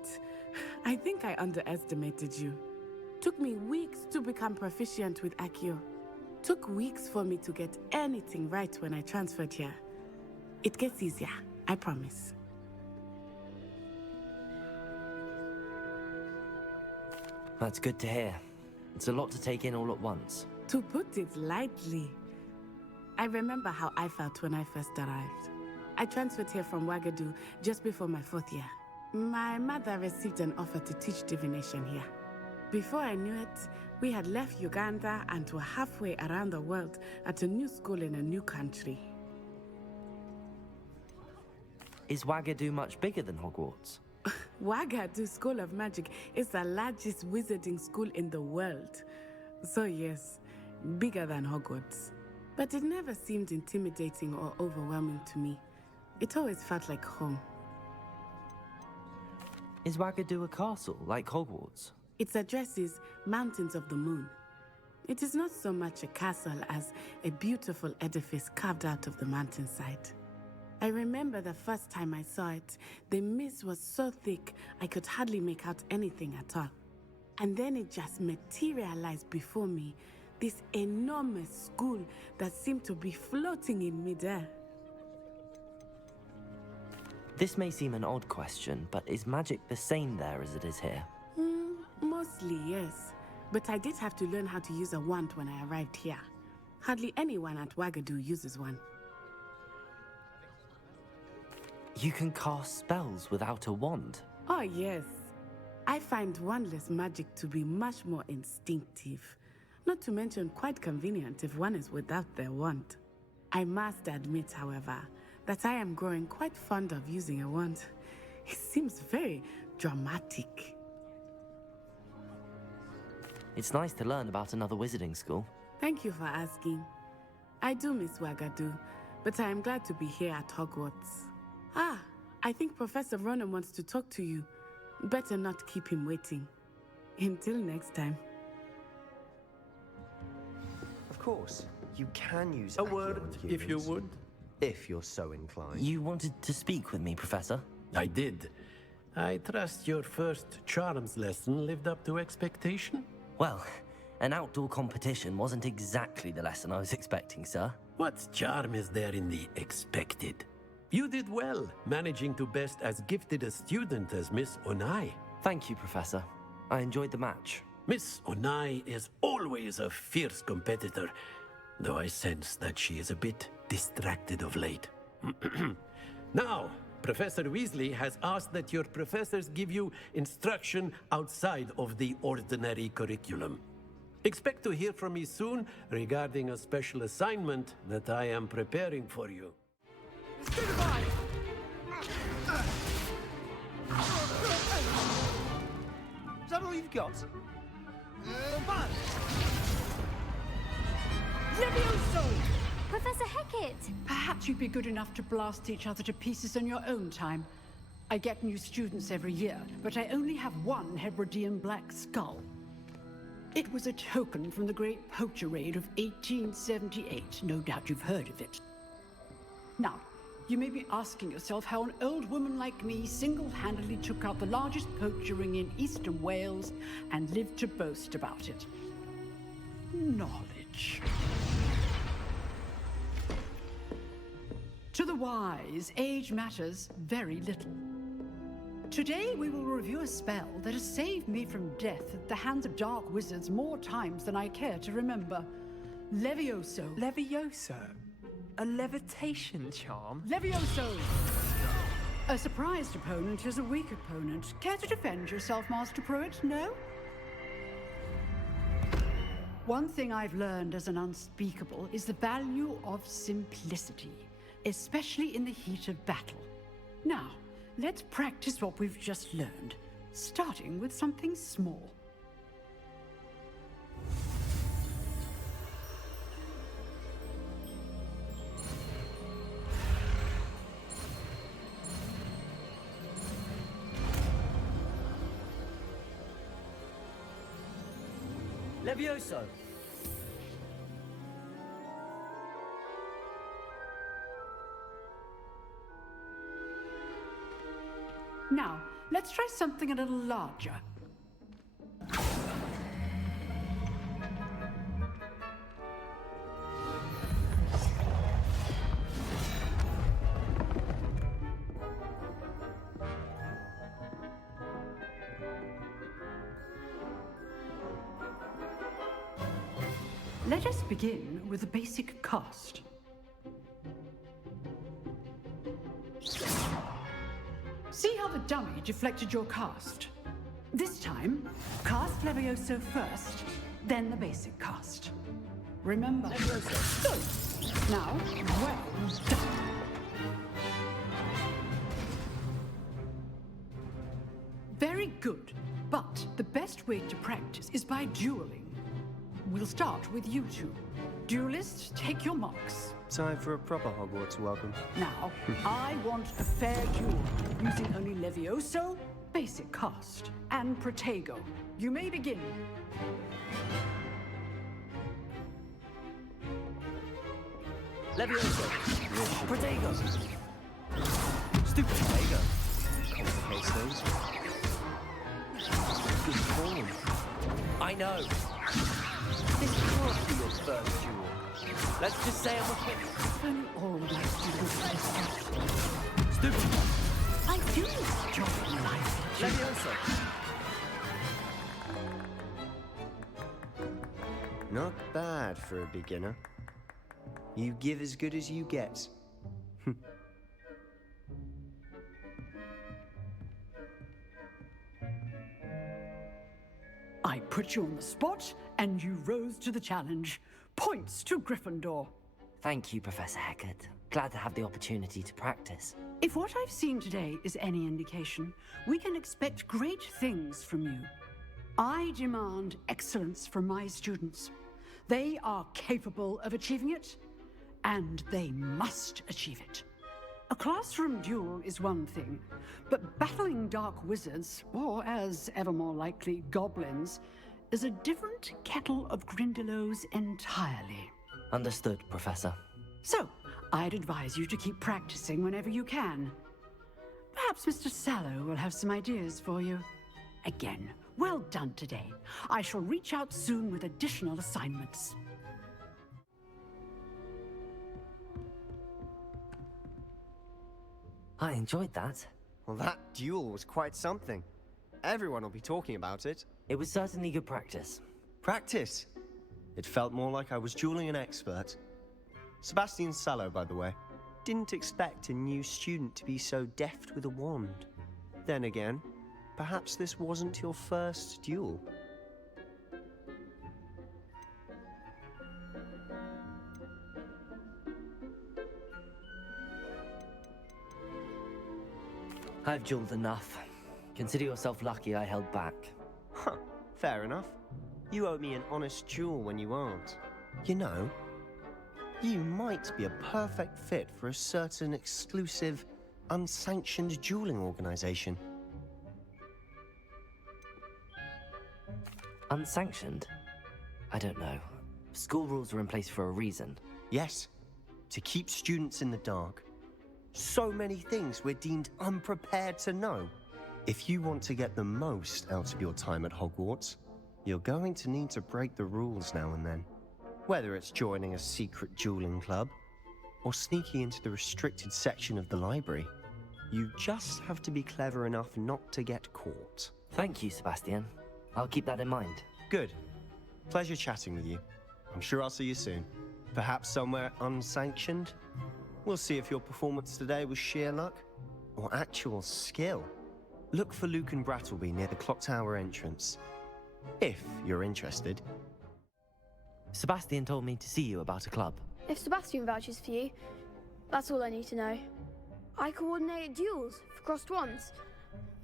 I think I underestimated you. Took me weeks to become proficient with Accio. Took weeks for me to get anything right when I transferred here. It gets easier, I promise. That's good to hear. It's a lot to take in all at once. To put it lightly, I remember how I felt when I first arrived. I transferred here from Wagadu just before my 4th year. My mother received an offer to teach divination here. Before I knew it, we had left Uganda and were halfway around the world at a new school in a new country. Is Wagadu much bigger than Hogwarts? Wagadu School of Magic is the largest wizarding school in the world. So yes, bigger than Hogwarts. But it never seemed intimidating or overwhelming to me. It always felt like home. Is Wagadu a castle, like Hogwarts? Its address is Mountains of the Moon. It is not so much a castle as a beautiful edifice carved out of the mountainside. I remember the first time I saw it, the mist was so thick I could hardly make out anything at all. And then it just materialized before me, this enormous school that seemed to be floating in midair. This may seem an odd question, but is magic the same there as it is here? Mostly, yes. But I did have to learn how to use a wand when I arrived here. Hardly anyone at Wagadu uses one. You can cast spells without a wand? Oh, yes. I find wandless magic to be much more instinctive. Not to mention quite convenient if one is without their wand. I must admit, however, that I am growing quite fond of using a wand. It seems very dramatic. It's nice to learn about another wizarding school. Thank you for asking. I do miss Wagadu, but I am glad to be here at Hogwarts. Ah, I think Professor Ronan wants to talk to you. Better not keep him waiting. Until next time. Of course, you can use A word, if you would. If you're so inclined. You wanted to speak with me, Professor? I did. I trust your first charms lesson lived up to expectation? Well, An outdoor competition wasn't exactly the lesson I was expecting, sir. What charm is there in the expected? You did well, managing to best as gifted a student as Miss Onai. Thank you, Professor. I enjoyed the match. Miss Onai is always a fierce competitor, though I sense that she is a bit distracted of late. Now, Professor Weasley has asked that your professors give you instruction outside of the ordinary curriculum. Expect to hear from me soon regarding a special assignment that I am preparing for you. Is that all you've got? Levioso! Professor Hecat! Perhaps you'd be good enough to blast each other to pieces in your own time. I get new students every year, but I only have one Hebridean black skull. It was a token from the Great Poacher Raid of 1878. No doubt you've heard of it. Now, you may be asking yourself how an old woman like me single-handedly took out the largest poacher ring in eastern Wales and lived to boast about it. Knowledge. To the wise, age matters very little. Today we will review a spell that has saved me from death at the hands of dark wizards more times than I care to remember. Levioso. Levioso? A levitation charm? Levioso! A surprised opponent is a weak opponent. Care to defend yourself, Master Pruitt? No? One thing I've learned as an unspeakable is the value of simplicity, especially in the heat of battle. Now, let's practice what we've just learned, starting with something small. Levioso! Now, let's try something a little larger. Let us begin with the basic cast. See how the dummy deflected your cast? This time, cast Levioso first, then the basic cast. Remember. Levioso. Good. Now, well done. Very good, but the best way to practice is by dueling. We'll start with you two. Duelists, take your marks. Time for a proper Hogwarts welcome. Now, I want a fair duel, using only Levioso, basic cast, and Protego. You may begin. Levioso! Protego! Stupid Protego! Complicates things. Good performance. I know. This can't be your first duel. Let's just say I'm a quick. All my students Stupid. I do this job in life. Levioso! Not bad for a beginner. You give as good as you get. I put you on the spot, and you rose to the challenge. Points to Gryffindor. Thank you, Professor Hecat. Glad to have the opportunity to practice. If what I've seen today is any indication, we can expect great things from you. I demand excellence from my students. They are capable of achieving it, and they must achieve it. A classroom duel is one thing, but battling dark wizards, or as ever more likely, goblins, is a different kettle of Grindylows entirely. Understood, Professor. So, I'd advise you to keep practicing whenever you can. Perhaps Mr. Sallow will have some ideas for you. Again, Well done today. I shall reach out soon with additional assignments. I enjoyed that. Well, that duel was quite something. Everyone will be talking about it. It was certainly good practice. Practice? It felt more like I was dueling an expert. Sebastian Sallow, by the way. Didn't expect a new student to be so deft with a wand. Then again, perhaps this wasn't your first duel. I've dueled enough. Consider yourself lucky I held back. Huh, fair enough. You owe me an honest duel when you aren't. You know, you might be a perfect fit for a certain exclusive, unsanctioned dueling organization. Unsanctioned? I don't know. School rules are in place for a reason. Yes, to keep students in the dark. So many things we're deemed unprepared to know. If you want to get the most out of your time at Hogwarts, you're going to need to break the rules now and then. Whether it's joining a secret dueling club, or sneaking into the restricted section of the library, you just have to be clever enough not to get caught. Thank you, Sebastian. I'll keep that in mind. Good. Pleasure chatting with you. I'm sure I'll see you soon. Perhaps somewhere unsanctioned? We'll see if your performance today was sheer luck or actual skill. Look for Luke and Brattleby near the clock tower entrance. If you're interested. Sebastian told me to see you about a club. If Sebastian vouches for you, that's all I need to know. I coordinate duels for crossed wands.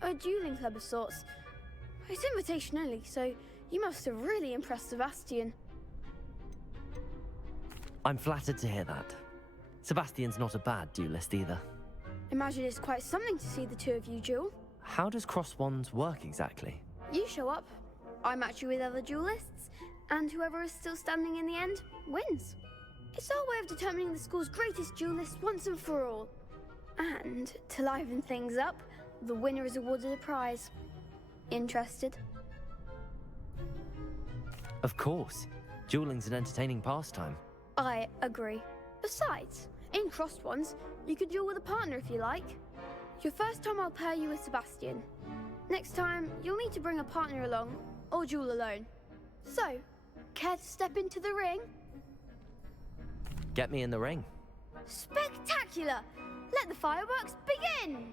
A dueling club of sorts. It's invitation only, so you must have really impressed Sebastian. I'm flattered to hear that. Sebastian's not a bad duelist either. Imagine it's quite something to see the two of you duel. How does cross wands work exactly? You show up, I match you with other duelists, and whoever is still standing in the end wins. It's our way of determining the school's greatest duelist once and for all. And to liven things up, the winner is awarded a prize. Interested? Of course. Dueling's an entertaining pastime. I agree. Besides, in crossed ones, you could duel with a partner if you like. Your first time I'll pair you with Sebastian. Next time, you'll need to bring a partner along, or duel alone. So, care to step into the ring? Get me in the ring. Spectacular! Let the fireworks begin!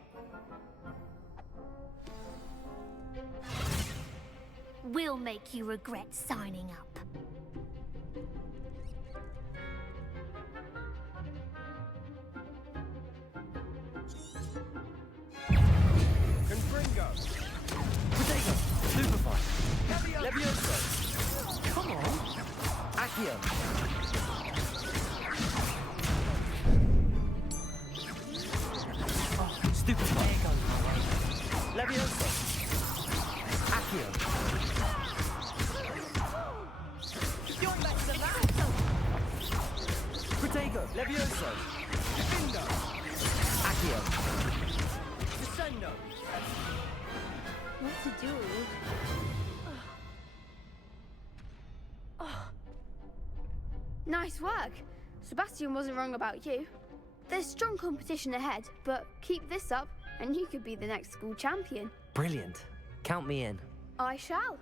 We'll make you regret signing up. Confringo! Potato! Superfire! Levioso! Come on! Accio! Oh, Stupefy! Levioso! Accio! You're better than that! Protego! Levioso! Defendo! Accio! Descendo! What to do? Nice work! Sebastian wasn't wrong about you. There's strong competition ahead, but keep this up and you could be the next school champion. Brilliant. Count me in. I shall.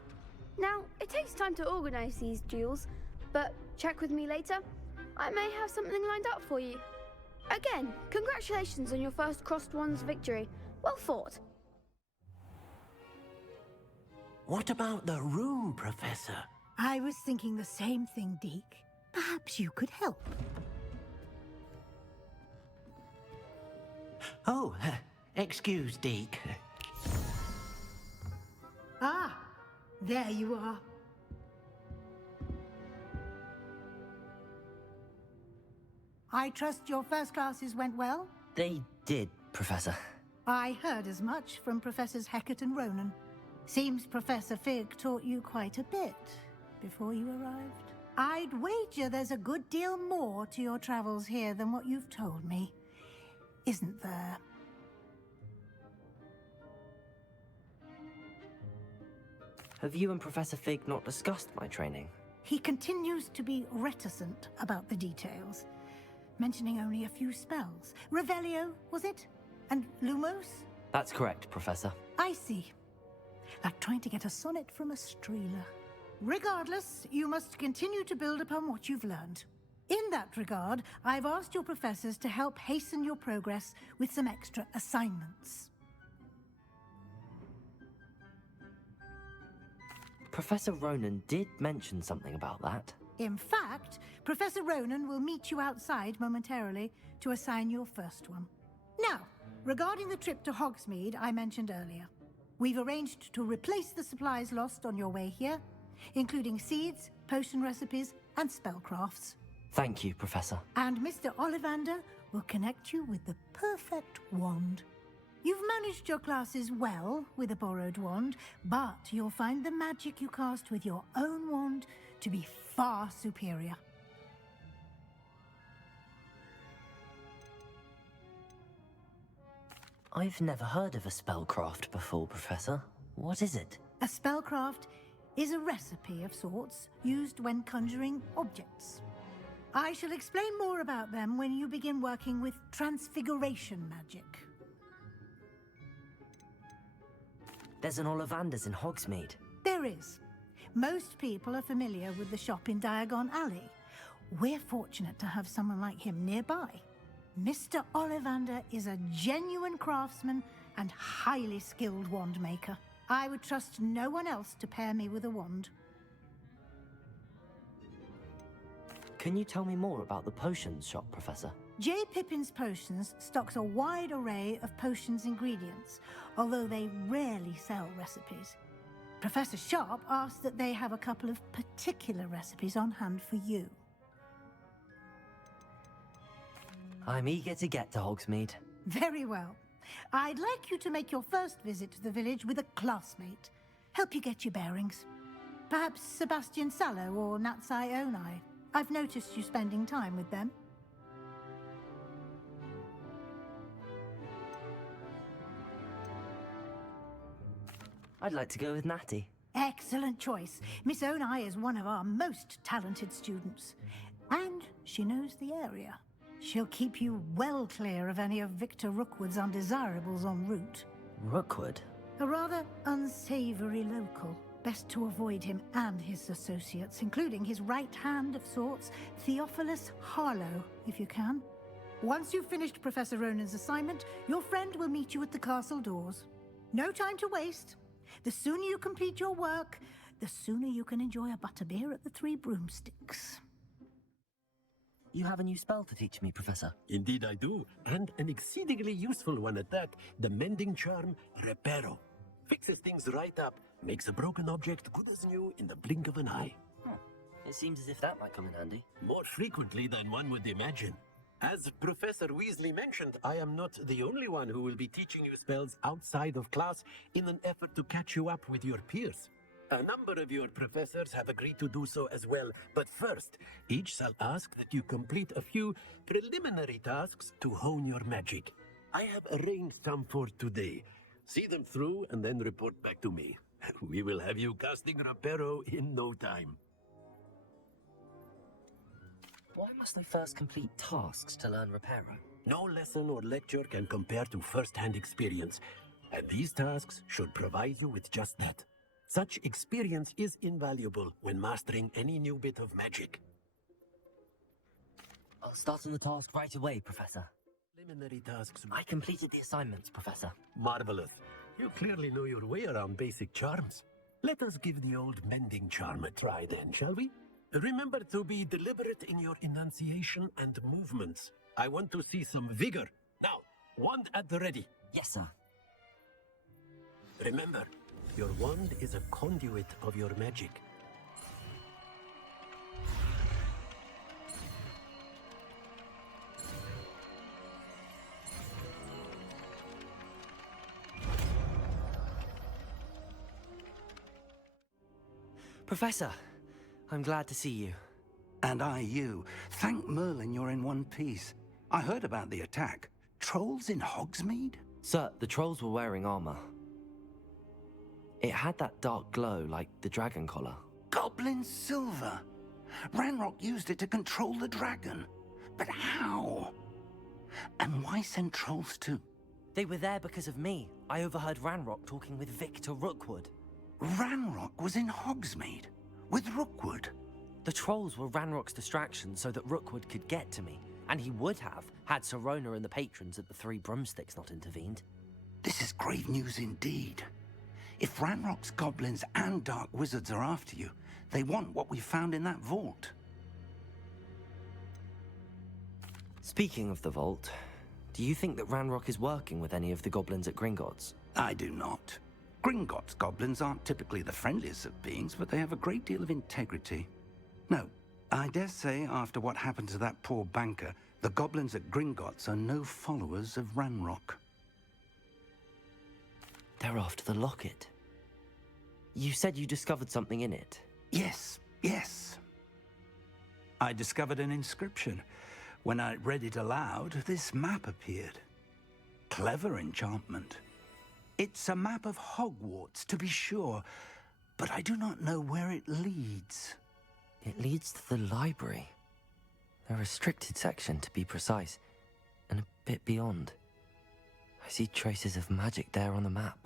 Now, it takes time to organise these duels, but check with me later. I may have something lined up for you. Again, congratulations on your first crossed wands victory. Well fought. What about the room, Professor? I was thinking the same thing, Deke. Perhaps you could help. Oh, excuse, Deke. Ah, there you are. I trust your first classes went well? They did, Professor. I heard as much from Professors Hecat and Ronan. Seems Professor Fig taught you quite a bit before you arrived. I'd wager there's a good deal more to your travels here than what you've told me. Isn't there? Have you and Professor Fig not discussed my training? He continues to be reticent about the details, mentioning only a few spells. Revelio, was it? And Lumos? That's correct, Professor. I see. Like trying to get a sonnet from a streeler. Regardless, you must continue to build upon what you've learned. In that regard, I've asked your professors to help hasten your progress with some extra assignments. Professor Ronan did mention something about that. In fact, Professor Ronan will meet you outside momentarily to assign your first one. Now, regarding the trip to Hogsmeade I mentioned earlier, we've arranged to replace the supplies lost on your way here, including seeds, potion recipes, and spellcrafts. Thank you, Professor. And Mr. Ollivander will connect you with the perfect wand. You've managed your classes well with a borrowed wand, but you'll find the magic you cast with your own wand to be far superior. I've never heard of a spellcraft before, Professor. What is it? A spellcraft is a recipe of sorts used when conjuring objects. I shall explain more about them when you begin working with transfiguration magic. There's an Ollivander's in Hogsmeade. There is. Most people are familiar with the shop in Diagon Alley. We're fortunate to have someone like him nearby. Mr. Ollivander is a genuine craftsman and highly skilled wand maker. I would trust no one else to pair me with a wand. Can you tell me more about the potions shop, Professor? J. Pippin's Potions stocks a wide array of potions ingredients, although they rarely sell recipes. Professor Sharp asked that they have a couple of particular recipes on hand for you. I'm eager to get to Hogsmeade. Very well. I'd like you to make your first visit to the village with a classmate. Help you get your bearings. Perhaps Sebastian Sallow or Natsai Onai. I've noticed you spending time with them. I'd like to go with Natty. Excellent choice. Miss Onai is one of our most talented students. And she knows the area. She'll keep you well clear of any of Victor Rookwood's undesirables en route. Rookwood? A rather unsavory local. Best to avoid him and his associates, including his right hand of sorts, Theophilus Harlow, if you can. Once you've finished Professor Ronan's assignment, your friend will meet you at the castle doors. No time to waste. The sooner you complete your work, the sooner you can enjoy a butterbeer at the Three Broomsticks. You have a new spell to teach me, Professor. Indeed I do, and an exceedingly useful one at that. The mending charm, Reparo. Fixes things right up, makes a broken object good as new in the blink of an eye. It seems as if that might come in handy. More frequently than one would imagine. As Professor Weasley mentioned, I am not the only one who will be teaching you spells outside of class in an effort to catch you up with your peers. A number of your professors have agreed to do so as well, but first, each shall ask that you complete a few preliminary tasks to hone your magic. I have arranged some for today. See them through and then report back to me. We will have you casting Reparo in no time. Why must I first complete tasks to learn Reparo? No lesson or lecture can compare to first-hand experience, and these tasks should provide you with just that. Such experience is invaluable when mastering any new bit of magic. I'll start on the task right away, Professor. Preliminary tasks. I completed the assignments, Professor. Marvelous. You clearly know your way around basic charms. Let us give the old mending charm a try then, shall we? Remember to be deliberate in your enunciation and movements. I want to see some vigor. Now, wand at the ready. Yes, sir. Remember, your wand is a conduit of your magic. Professor, I'm glad to see you. And I you. Thank Merlin you're in one piece. I heard about the attack. Trolls in Hogsmeade? Sir, the trolls were wearing armor. It had that dark glow like the dragon collar. Goblin silver! Ranrock used it to control the dragon. But how? And why send trolls too? They were there because of me. I overheard Ranrock talking with Victor Rookwood. Ranrock was in Hogsmeade with Rookwood. The trolls were Ranrock's distraction so that Rookwood could get to me, and he would have had Serona and the patrons at the Three Broomsticks not intervened. This is grave news indeed. If Ranrock's goblins and dark wizards are after you, they want what we found in that vault. Speaking of the vault, do you think that Ranrock is working with any of the goblins at Gringotts? I do not. Gringotts goblins aren't typically the friendliest of beings, but they have a great deal of integrity. No, I dare say after what happened to that poor banker, the goblins at Gringotts are no followers of Ranrock. They're after the locket. You said you discovered something in it. Yes. I discovered an inscription. When I read it aloud, this map appeared. Clever enchantment. It's a map of Hogwarts, to be sure, but I do not know where it leads. It leads to the library. A restricted section, to be precise, and a bit beyond. I see traces of magic there on the map.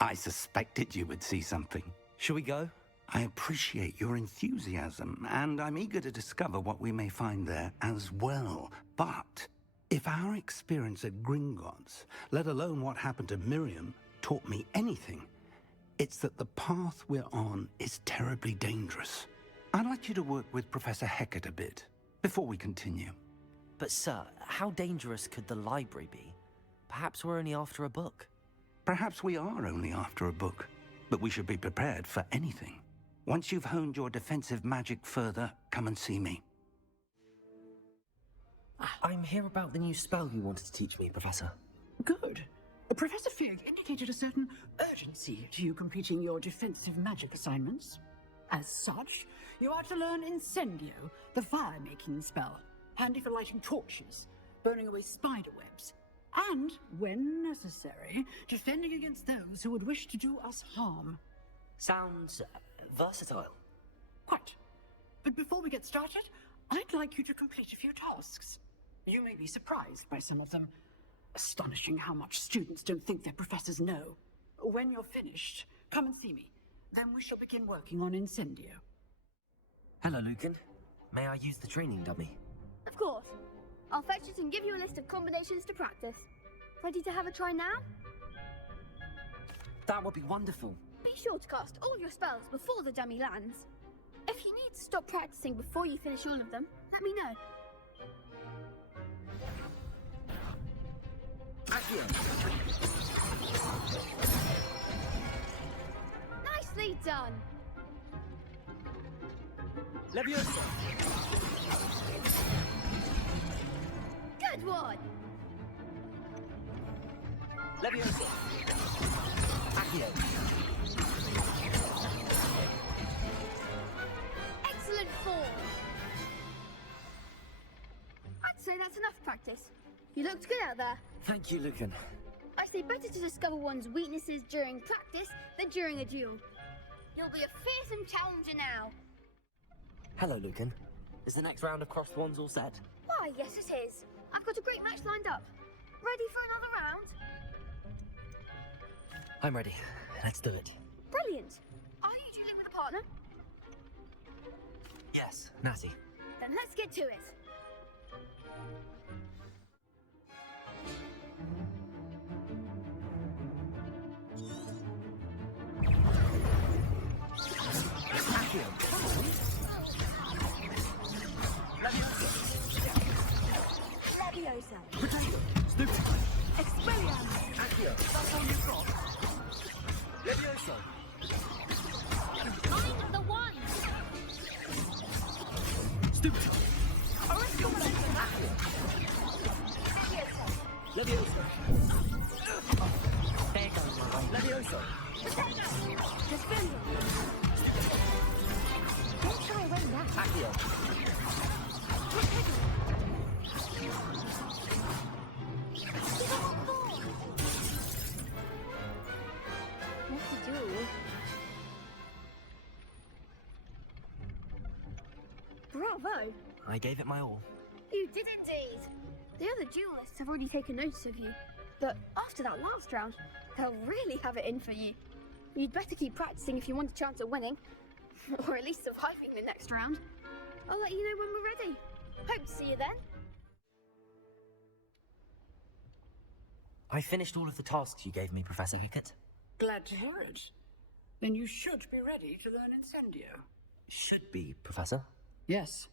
I suspected you would see something. Shall we go? I appreciate your enthusiasm, and I'm eager to discover what we may find there as well. But if our experience at Gringotts, let alone what happened to Miriam, taught me anything, it's that the path we're on is terribly dangerous. I'd like you to work with Professor Hecat a bit before we continue. But sir, how dangerous could the library be? Perhaps we're only after a book. Perhaps we are only after a book, but we should be prepared for anything. Once you've honed your defensive magic further, come and see me. I'm here about the new spell you wanted to teach me, Professor. Good. Professor Fig indicated a certain urgency to you completing your defensive magic assignments. As such, you are to learn Incendio, the fire-making spell, handy for lighting torches, burning away spider webs, and, when necessary, defending against those who would wish to do us harm. Sounds versatile. Quite. But before we get started, I'd like you to complete a few tasks. You may be surprised by some of them. Astonishing how much students don't think their professors know. When you're finished, come and see me. Then we shall begin working on Incendio. Hello, Lucan. May I use the training dummy? Of course. I'll fetch it and give you a list of combinations to practice. Ready to have a try now? That would be wonderful. Be sure to cast all your spells before the dummy lands. If you need to stop practicing before you finish all of them, let me know. Nicely done. Leviosa. Good one. Leviosa. Accio. Excellent form. I'd say that's enough practice. You looked good out there. Thank you, Lucan. I say better to discover one's weaknesses during practice than during a duel. You'll be a fearsome challenger now. Hello, Lucan. Is the next round of crossed wands all set? Why, yes it is. I've got a great match lined up. Ready for another round? I'm ready. Let's do it. Brilliant. Are you dealing with a partner? Yes, Natty. Then let's get to it. Leviosa. Potato. Stupid. Expelliarmus. Accio. That's all you've got. Leviosa. Mind the wine. Stupid. Leviosa. There goes my way. Leviosa. Defender. Don't try away now. Accio. What to do? I gave it my all. You did indeed. The other duelists have already taken notice of you, but after that last round, they'll really have it in for you. You'd better keep practicing if you want a chance at winning, or at least surviving the next round. I'll let you know when we're ready. Hope to see you then. I finished all of the tasks you gave me, Professor Hickett. Glad to hear it. Then you should be ready to learn Incendio. Should be, Professor. Yes.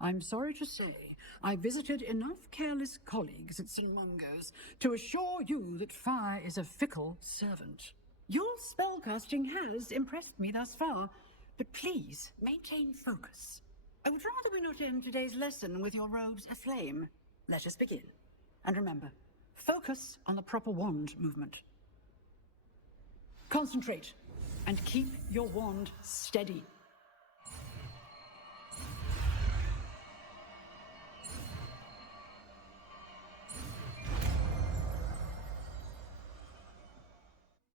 I'm sorry to say, I visited enough careless colleagues at St. Mungo's to assure you that fire is a fickle servant. Your spellcasting has impressed me thus far, but please maintain focus. I would rather we not end today's lesson with your robes aflame. Let us begin. And remember, focus on the proper wand movement. Concentrate, and keep your wand steady.